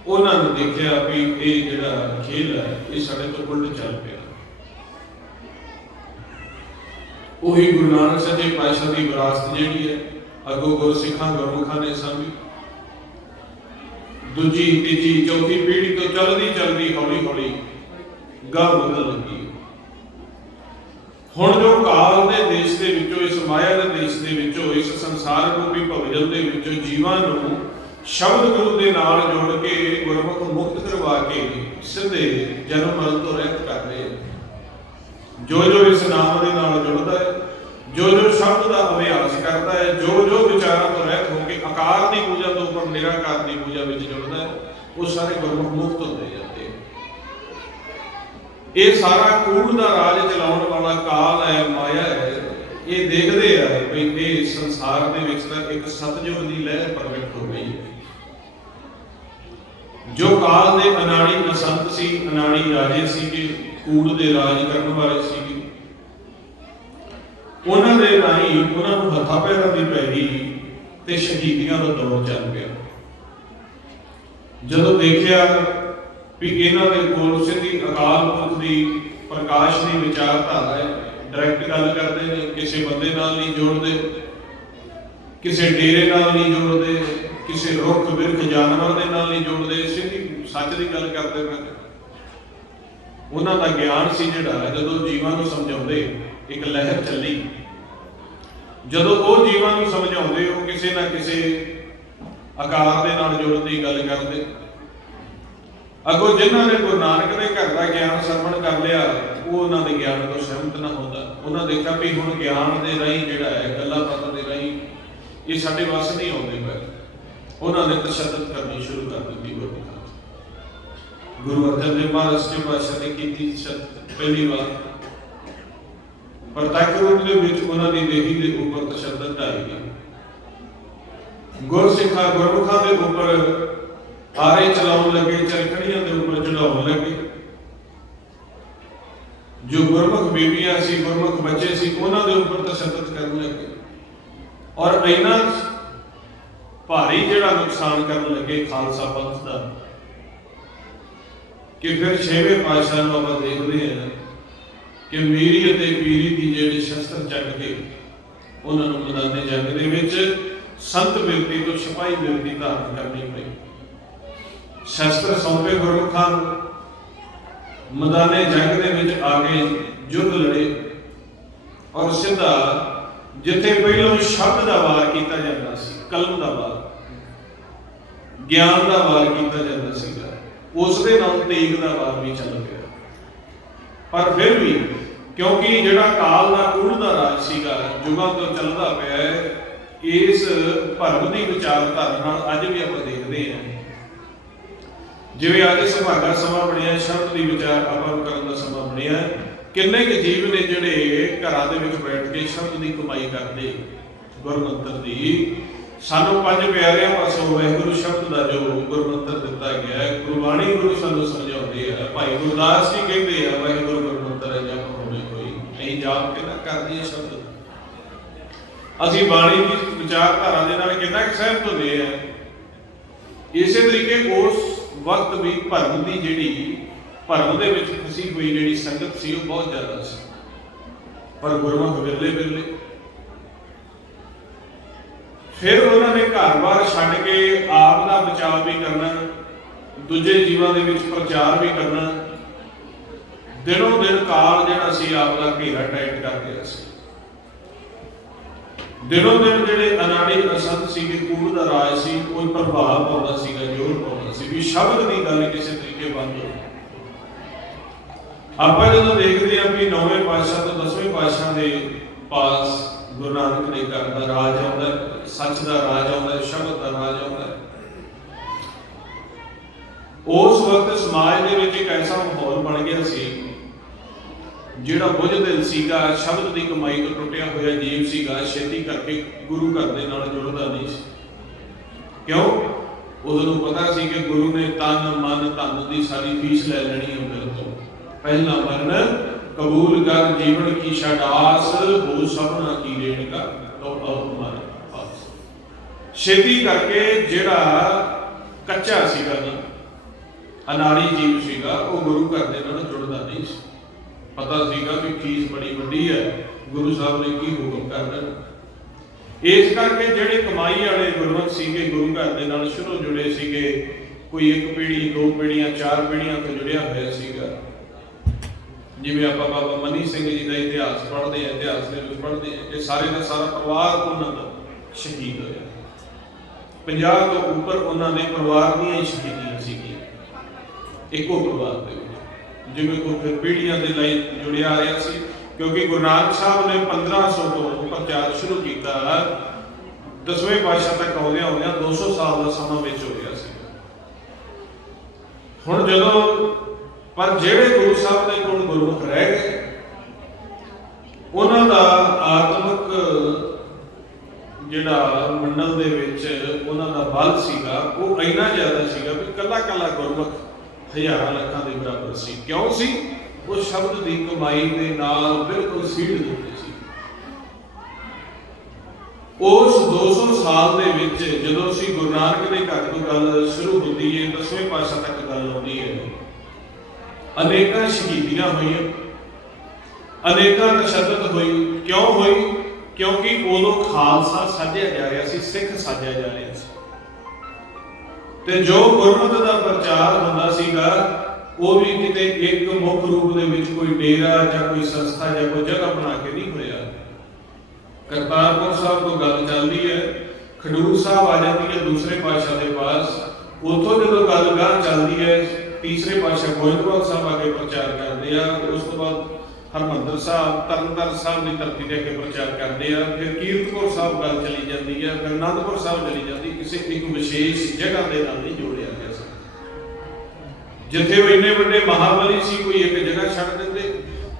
ਉਹਨਾਂ ਨੇ ਦੇਖਿਆ ਵੀ ਇਹ ਜਿਹੜਾ ਖੇਲ ਹੈ ਇਹ ਸਾਡੇ ਤੋਂ ਉਲਟ ਚੱਲ ਪਿਆ। ਉਹੀ ਗੁਰੂ ਨਾਨਕ ਸੱਚੇ ਪਾਤਸ਼ਾਹ ਦੀ ਵਿਰਾਸਤ ਜਿਹੜੀ ਹੈ ਅੱਗੋਂ ਗੁਰਸਿੱਖਾਂ ਗੁਰਮੁਖਾਂ ਨੇ ਸਾਂਭੀ। ਦੂਜੀ ਤੀਜੀ ਚੌਥੀ ਪੀੜ੍ਹੀ ਤੋਂ ਚਲਦੀ ਹੌਲੀ ਹੌਲੀ ਗਾਹ ਵਧਣ ਲੱਗੀ। ਹੁਣ ਜੋ ਕਾਲ ਦੇ ਦੇਸ਼ ਦੇ ਵਿੱਚੋਂ, ਇਸ ਮਾਇਆ ਦੇ ਦੇਸ਼ ਦੇ ਵਿੱਚੋਂ, ਇਸ ਸੰਸਾਰ ਰੂਪੀ ਭਵਜਲ ਦੇ ਵਿੱਚੋਂ ਜੀਵਾਂ ਨੂੰ ਸ਼ਬਦ ਗੁਰੂ ਦੇ ਨਾਲ ਜੋੜ ਕੇ ਗੁਰਮੁਖ ਮੁਕਤ ਕਰਵਾ ਕੇ ਸਿੱਧੇ ਜਨਮ ਮਰਨ ਤੋਂ ਰਹਿਤ ਕਰ ਰਹੇ। ਜੋ ਜੋ ਇਸ ਨਾਮ ਦੇ ਨਾਲ ਜੁੜਦਾ ਹੈ, ਜੋ ਜੋ ਸ਼ਬਦ ਦਾ ਅਭਿਆਸ ਕਰਦਾ ਹੈ, ਜੋ ਜੋ ਵਿਚਾਰਾਂ ਤੋਂ ਰਹਿਤ ਹੋ ਕੇ ਆਕਾਰ ਦੀ ਪੂਜਾ ਤੋਂ ਉੱਪਰ ਨਿਰਾਕਾਰ ਦੀ ਪੂਜਾ ਵਿੱਚ ਜੁੜਦਾ ਹੈ, ਉਹ ਸਾਰੇ ਗੁਰਮੁਖ ਮੁਕਤ ਹੁੰਦੇ ਜਾਂਦੇ। ਇਹ ਸਾਰਾ ਕੂੜ ਦਾ ਰਾਜ ਚਲਾਉਣ ਵਾਲਾ ਕਾਲ ਹੈ, ਮਾਇਆ ਹੈ। ਇਹ ਦੇਖਦੇ ਆ ਵੀ ਇਹ ਸੰਸਾਰ ਦੇ ਵਿੱਚ ਤਾਂ ਇੱਕ ਸਤਜੁਗ ਦੀ ਲਹਿਰ ਪ੍ਰਗਟ ਹੋ ਗਈ ਹੈ। ਜੋ ਕਾਲ ਦੇ ਅਨਾੜੀ ਅਸੰਤ ਸੀ, ਅਨਾੜੀ ਰਾਜੇ ਸੀਗੇ, ਕੂੜ ਦੇ ਰਾਜ ਕਰਨ ਵਾਲੇ ਸੀਗੇ, ਉਹਨਾਂ ਦੇ ਰਾਹੀਂ ਉਹਨਾਂ ਨੂੰ ਹੱਥਾਂ ਪੈਰਾਂ ਦੀ ਪੈ ਗਈ ਤੇ ਸ਼ਹੀਦੀਆਂ ਦਾ ਦੌਰ ਚੱਲ ਪਿਆ। ਜਦੋਂ ਦੇਖਿਆ ਵੀ ਇਹਨਾਂ ਦੇ ਕੋਲ ਸਿੱਧੀ ਅਕਾਲ ਪੁਰਖ ਦੀ ਪ੍ਰਕਾਸ਼ ਦੀ ਵਿਚਾਰਧਾਰਾ ਹੈ, ਡਾਇਰੈਕਟ ਗੱਲ ਕਰਦੇ ਨੇ, ਕਿਸੇ ਬੰਦੇ ਨਾਲ ਨਹੀਂ ਜੋੜਦੇ, ਕਿਸੇ ਡੇਰੇ ਨਾਲ ਨਹੀਂ ਜੋੜਦੇ, ਕਿਸੇ ਰੁੱਖ ਬਿਰਖ ਜਾਨਵਰ ਦੇ ਨਾਲ ਨਹੀਂ ਜੋੜਦੇ, ਸਿੱਧੀ ਸੱਚ ਦੀ ਗੱਲ ਕਰਦੇ ਪਏ। ਉਹਨਾਂ ਦਾ ਗਿਆਨ ਸੀ ਜਿਹੜਾ ਜਦੋਂ ਜੀਵਾਂ ਨੂੰ ਸਮਝਾਉਂਦੇ, ਇੱਕ ਲਹਿਰ ਚੱਲੀ, ਜਦੋਂ ਉਹ ਜੀਵਾਂ ਨੂੰ ਸਮਝਾਉਂਦੇ ਉਹ ਕਿਸੇ ਨਾ ਕਿਸੇ ਆਕਾਰ ਦੇ ਨਾਲ ਜੁੜਨ ਦੀ ਗੱਲ ਕਰਦੇ। ਅੱਗੋਂ ਜਿਨ੍ਹਾਂ ਨੇ ਗੁਰੂ ਨਾਨਕ ਦੇ ਘਰ ਦਾ ਗਿਆਨ ਸਰਵਣ ਕਰ ਲਿਆ ਉਹ ਉਹਨਾਂ ਦੇ ਗਿਆਨ ਤੋਂ ਸਹਿਮਤ ਨਾ ਹੁੰਦਾ। ਉਹਨਾਂ ਦੇਖਿਆ ਵੀ ਹੁਣ ਗਿਆਨ ਦੇ ਰਾਹੀਂ ਜਿਹੜਾ ਹੈ, ਗੱਲਾਂ ਬਾਤਾਂ ਦੇ ਰਾਹੀਂ ਇਹ ਸਾਡੇ ਵੱਸ ਨਹੀਂ ਆਉਂਦੇ ਪਏ। ਉਹਨਾਂ ਨੇ ਤਸ਼ੱਦਦ ਕਰਨੀ ਸ਼ੁਰੂ ਕਰ ਦਿੱਤੀ। ਗੁਰੂ ਅਰਜਨ ਦੇਵ ਮਹਾਰਾਜ ਸੱਚੇ ਪਾਤਸ਼ਾਹ ਨੇ ਕੀਤੀ ਪਹਿਲੀ ਵਾਰ ਪ੍ਰਤੱਖ ਰੂਪ ਦੇ ਵਿੱਚ ਉਹਨਾਂ ਦੀ ਦੇਹੀ ਦੇ ਉੱਪਰ ਤਸ਼ੱਦਦ ਢਾਈ ਗਈ। ਗੁਰਸਿੱਖਾਂ ਗੁਰਮੁਖਾਂ ਦੇ ਉੱਪਰ ਆਰੇ ਚਲਾਉਣ ਲੱਗੇ, ਚਰਖੜੀਆਂ ਦੇ ਉੱਪਰ ਚੜਾਉਣ ਲੱਗੇ। ਜੋ ਗੁਰਮੁਖ ਬੀਬੀਆਂ ਸੀ, ਗੁਰਮੁਖ ਬੱਚੇ ਸੀ, ਉਹਨਾਂ ਦੇ ਉੱਪਰ ਤਸ਼ੱਦਦ ਕਰਨ ਲੱਗੇ ਔਰ ਇੰਨਾ ਭਾਰੀ ਜਿਹੜਾ ਨੁਕਸਾਨ ਕਰਨ ਲੱਗੇ ਖਾਲਸਾ ਪੰਥ ਦਾ ਕਿ ਫਿਰ ਛੇਵੇਂ ਪਾਤਸ਼ਾਹ ਨੂੰ ਆਪਾਂ ਦੇਖਦੇ ਹਾਂ ਕਿ ਮੀਰੀ ਅਤੇ ਪੀਰੀ ਦੀ ਜਿਹੜੇ ਸ਼ਸਤਰ ਚੱਕ ਕੇ ਉਹਨਾਂ ਨੂੰ ਮੈਦਾਨੇ ਜੰਗ ਦੇ ਵਿੱਚ ਸੰਤ ਬਿਰਤੀ ਤੋਂ ਸਿਪਾਹੀ ਬਿਰਤੀ ਧਾਰਨ ਕਰਨੀ ਪਈ। ਸ਼ਸਤਰ ਸੌਂਪੇ ਗੁਰਮੁਖਾਂ ਨੂੰ, ਮੈਦਾਨੇ ਜੰਗ ਦੇ ਵਿੱਚ ਆ ਕੇ ਯੁੱਧ ਲੜੇ ਔਰ ਸਿੱਧਾ ਜਿੱਥੇ ਪਹਿਲਾਂ ਸ਼ਬਦ ਦਾ ਵਾਰ ਕੀਤਾ ਜਾਂਦਾ ਸੀ, ਕਲਮ ਦਾ ਵਾਰ, ਗਿਆਨ ਦਾ ਵਾਰ ਕੀਤਾ ਜਾਂਦਾ ਸੀਗਾ, ਉਸ ਦੇ ਨਾਲ ਤੇਗ ਦਾ ਵਾਰ ਵੀ ਚੱਲ ਪਿਆ। ਪਰ ਫਿਰ ਵੀ ਕਿਉਂਕਿ ਜਿਹੜਾ ਕਾਲ ਦਾ ਕੂੜ ਦਾ ਰਾਜ ਸੀਗਾ, ਯੁਗਾਂ ਤੋਂ ਚੱਲਦਾ ਪਿਆ ਹੈ, ਇਸ ਭਰਮ ਦੀ ਵਿਚਾਰਧਾਰਾ ਨਾਲ ਅੱਜ ਵੀ ਆਪਾਂ ਦੇਖਦੇ ਹਾਂ। ਜਿਵੇਂ ਅੱਜ ਸੁਭਾਗਾ ਸਮਾਂ ਬਣਿਆ, ਸ਼ਬਦ ਦੀ ਵਿਚਾਰ ਆਪਾਂ ਕਰਨ ਦਾ ਸਮਾਂ ਬਣਿਆ, ਕਿੰਨੇ ਕੁ ਜੀਵ ਨੇ ਜਿਹੜੇ ਘਰਾਂ ਦੇ ਵਿੱਚ ਬੈਠ ਕੇ ਸ਼ਬਦ ਦੀ ਕਮਾਈ ਕਰਦੇ, ਗੁਰਮੰਤਰ ਦੀ। ਸਾਨੂੰ ਪੰਜ ਪਿਆਰਿਆਂ ਪਾਸੋਂ ਵਾਹਿਗੁਰੂ ਸ਼ਬਦ ਦਾ ਜੋ ਗੁਰਮੰਤਰ ਦਿੱਤਾ ਗਿਆ ਹੈ, ਗੁਰਬਾਣੀ ਗੁਰੂ ਸਾਨੂੰ ਸਮਝਾਉਂਦੇ ਆ। ਭਾਈ ਗੁਰਦਾਸ ਜੀ ਕਹਿੰਦੇ ਆ ਵਾਹਿਗੁਰੂ ਗੁਰਮੰਤਰ ਹੈ ਜਪ ਹੋਵੇ ਕੋਈ, ਅਸੀਂ ਜਾਪ ਕਿੰਨਾ ਕਰਦੇ ਆ ਸ਼ਬਦ। ਅਸੀਂ ਬਾਣੀ ਦੀ ਵਿਚਾਰਧਾਰਾ ਦੇ ਨਾਲ ਕਿੰਨਾ ਕੁ ਸਹਿਮਤ ਹੁੰਦੇ ਆ। ਇਸੇ ਤਰੀਕੇ ਉਸ ਵਕਤ ਵੀ ਭਰਮ ਦੀ ਜਿਹੜੀ ਭਰਮ ਦੇ ਵਿੱਚ ਫਸੀ ਹੋਈ ਜਿਹੜੀ ਸੰਗਤ ਸੀ ਉਹ ਬਹੁਤ ਜ਼ਿਆਦਾ ਸੀ। ਪਰ ਗੁਰਮੁਖ ਵਿਰਲੇ ਵਿਰਲੇ ਫਿਰ ਉਹਨਾਂ ਨੇ ਘਰ-ਬਾਰ ਛੱਡ ਕੇ ਆਪ ਦਾ ਬਚਾਅ ਵੀ ਕਰਨਾ, ਦੂਜੇ ਜੀਵਾਂ ਦੇ ਵਿੱਚ ਪ੍ਰਚਾਰ ਵੀ ਕਰਨਾ। ਦਿਨੋਂ ਦਿਨ ਕਾਲ ਜਿਹੜਾ ਸੀ ਆਪ ਦਾ ਘੇਰਾ ਟਾਈਟ ਕਰ ਗਿਆ ਸੀ। ਦਿਨੋਂ ਦਿਨ ਜਿਹੜੇ ਅਨਾੜੀ ਅਸੰਤ ਸੀਗੇ, ਕੂੜ ਦਾ ਰਾਜ ਸੀ, ਕੋਈ ਪ੍ਰਭਾਵ ਪਾਉਂਦਾ ਸੀਗਾ, ਜ਼ੋਰ ਪਾਉਂਦਾ ਸੀ ਵੀ ਸ਼ਬਦ ਦੀ ਗੱਲ ਕਿਸੇ ਤਰੀਕੇ ਬੰਦ ਹੋ। ਆਪਾਂ ਜਦੋਂ ਦੇਖਦੇ ਹਾਂ ਵੀ 9ਵੇਂ ਪਾਤਸ਼ਾਹ ਤੋਂ 10ਵੇਂ ਪਾਤਸ਼ਾਹ ਦੇ ਪਾਸ ਗੁਰੂ ਨਾਨਕ ਦੇ ਘਰ ਦਾ ਰਾਜ ਆਉਂਦਾ, ਸੱਚ ਦਾ ਰਾਜ ਆਉਂਦਾ, ਸ਼ਬਦ ਦਾ ਰਾਜ ਆਉਂਦਾ। ਉਸ ਵਕਤ ਸਮਾਜ ਦੇ ਵਿੱਚ ਇੱਕ ਐਸਾ ਮਾਹੌਲ ਬਣ ਗਿਆ ਸੀ, ਜਿਹੜਾ ਬੁੱਝਦਿਲ ਸੀਗਾ, ਸ਼ਬਦ ਦੀ ਕਮਾਈ ਤੋਂ ਟੁੱਟਿਆ ਹੋਇਆ ਜੀਵ ਸੀਗਾ, ਛੇਤੀ ਕਰਕੇ ਗੁਰੂ ਘਰ ਦੇ ਨਾਲ ਜੁੜਦਾ ਨਹੀਂ ਸੀ। ਕਿਉਂ? ਉਦੋਂ ਪਤਾ ਸੀ ਕਿ ਗੁਰੂ ਨੇ ਤਨ ਮਨ ਧਨ ਦੀ ਸਾਰੀ ਫੀਸ ਲੈ ਲੈਣੀ ਹੈ ਮੇਰੇ ਤੋਂ। ਪਹਿਲਾ ਮਰਨ ਕਬੂਲ ਕਰ ਜੀਵਨ ਕੀ ਛਡਾਸ, ਹੋ ਸਭਨਾ ਕੀ ਰੇਣਕਾ ਤੋ ਆਪ ਮਰ ਪਾਸ। ਛੇਤੀ ਕਰਕੇ ਜਿਹੜਾ ਕੱਚਾ ਸੀਗਾ ਨਾ, ਅਨਾੜੀ ਜੀਵ ਸੀਗਾ, ਉਹ ਗੁਰੂ ਘਰ ਦੇ ਨਾਲ ਜੁੜਦਾ ਨਹੀਂ ਸੀ। ਪਤਾ ਸੀਗਾ ਵੀ ਫੀਸ ਬੜੀ ਵੱਡੀ ਹੈ, ਗੁਰੂ ਸਾਹਿਬ ਨੇ ਕੀ ਹੁਕਮ ਕਰ ਦੇਣਾ। ਇਸ ਕਰਕੇ ਜਿਹੜੇ ਕਮਾਈ ਵਾਲੇ ਗੁਰਮੁਖ ਸੀਗੇ, ਗੁਰੂ ਘਰ ਦੇ ਨਾਲ ਸ਼ੁਰੂ ਜੁੜੇ ਸੀਗੇ, ਕੋਈ ਇੱਕ ਪੀੜ੍ਹੀ, ਦੋ ਪੀੜ੍ਹੀਆਂ, ਚਾਰ ਪੀੜ੍ਹੀਆਂ ਤੋਂ ਜੁੜਿਆ ਹੋਇਆ ਸੀਗਾ। ਜਿਵੇਂ ਆਪਾਂ ਬਾਬਾ ਮਨੀ ਸਿੰਘ ਜੀ ਦਾ ਇਤਿਹਾਸ ਪੜ੍ਹਦੇ ਹਾਂ, ਇਤਿਹਾਸ ਦੇ ਵਿੱਚ ਪੜ੍ਹਦੇ ਹਾਂ ਕਿ ਸਾਰੇ ਦਾ ਸਾਰਾ ਪਰਿਵਾਰ ਉਹਨਾਂ ਦਾ ਸ਼ਹੀਦ ਹੋਇਆ। 50 ਤੋਂ ਉੱਪਰ ਉਹਨਾਂ ਦੇ ਪਰਿਵਾਰ ਦੀਆਂ ਹੀ ਸ਼ਹੀਦੀਆਂ ਸੀਗੀਆਂ ਇੱਕੋ ਪਰਿਵਾਰ ਦੇ ਵਿੱਚ। ਜਿਵੇਂ ਕੋਈ ਫਿਰ ਪੀੜ੍ਹੀਆਂ ਦੇ ਲਈ ਜੁੜਿਆ ਆ ਰਿਹਾ ਸੀ, ਕਿਉਂਕਿ ਗੁਰੂ ਨਾਨਕ ਸਾਹਿਬ ਨੇ 1500 ਤੋਂ ਪ੍ਰਚਾਰ ਸ਼ੁਰੂ ਕੀਤਾ, 10ਵੇਂ ਪਾਤਸ਼ਾਹ ਤੱਕ ਆਉਂਦਿਆਂ 200 ਸਾਲ ਦਾ ਸਮਾਂ ਵਿੱਚ ਹੋ ਗਿਆ ਸੀ। ਹੁਣ ਜਦੋਂ ਪਰ ਜਿਹੜੇ ਗੁਰੂ ਸਾਹਿਬ ਦੇ ਕੋਲ ਗੁਰਮੁਖ ਰਹਿ ਗਏ, ਉਹਨਾਂ ਦਾ ਆਤਮਿਕ ਜਿਹੜਾ ਮੰਡਲ ਦੇ ਵਿੱਚ ਉਹਨਾਂ ਦਾ ਬਲ ਸੀਗਾ ਉਹ ਇੰਨਾ ਜ਼ਿਆਦਾ ਸੀਗਾ ਵੀ ਕੱਲਾ ਕੱਲਾ ਗੁਰਮੁਖ ਹਜ਼ਾਰਾਂ ਲੱਖਾਂ ਦੇ ਬਰਾਬਰ ਸੀ। ਕਿਉਂ ਸੀ? ਉਹ ਸ਼ਬਦ ਦੀ ਕਮਾਈ ਦੇ ਨਾਲ ਬਿਲਕੁਲ ਸੀੜ ਦਿੱਤੇ ਸੀ। ਉਸ 200 ਸਾਲ ਦੇ ਵਿੱਚ ਜਦੋਂ ਅਸੀਂ ਗੁਰੂ ਨਾਨਕ ਦੇ ਘਰ ਤੋਂ ਗੱਲ ਸ਼ੁਰੂ ਹੁੰਦੀ ਹੈ, 10ਵੇਂ ਪਾਤਸ਼ਾਹ ਤੱਕ ਗੱਲ ਆਉਂਦੀ ਹੈ, ਅਨੇਕਾਂ ਸ਼ਹੀਦੀਆਂ ਹੋਈਆਂ, ਅਨੇਕਾਂ ਤਸ਼ੱਦਦ ਹੋਈ। ਕਿਉਂ ਹੋਈ? क्योंकि उदों खालसा साझिया जा रहा सी, सिख साझिया जा रहा सी, ते जो गुरमत का प्रचार होंदा सीगा वो भी किते एक मुख रूप दे विच कोई डेरा या कोई संस्था या कोई जगह बना के नहीं होया। करतारपुर साहब तो गल चलती है, खडूर साहब आ जाती है दूसरे पातशाह के पास, उतों जो गल गाह चलती है तीसरे पातशाह गोइंदवाल साहब आके प्रचार करते हैं, उस तो बाद हरमंदर साहब तरनताਰਨ साहब की धरती से आके प्रचार करते हैं, फिर कीरतपुर साहब गल चली जाती है, फिर आनंदपुर साहब चली जाती, किसी एक विशेष जगह के नाल नहीं जोड़िया गया। जिथे वो इन्ने बड़े महाबली सी कोई एक जगह छड्ड दिंदे,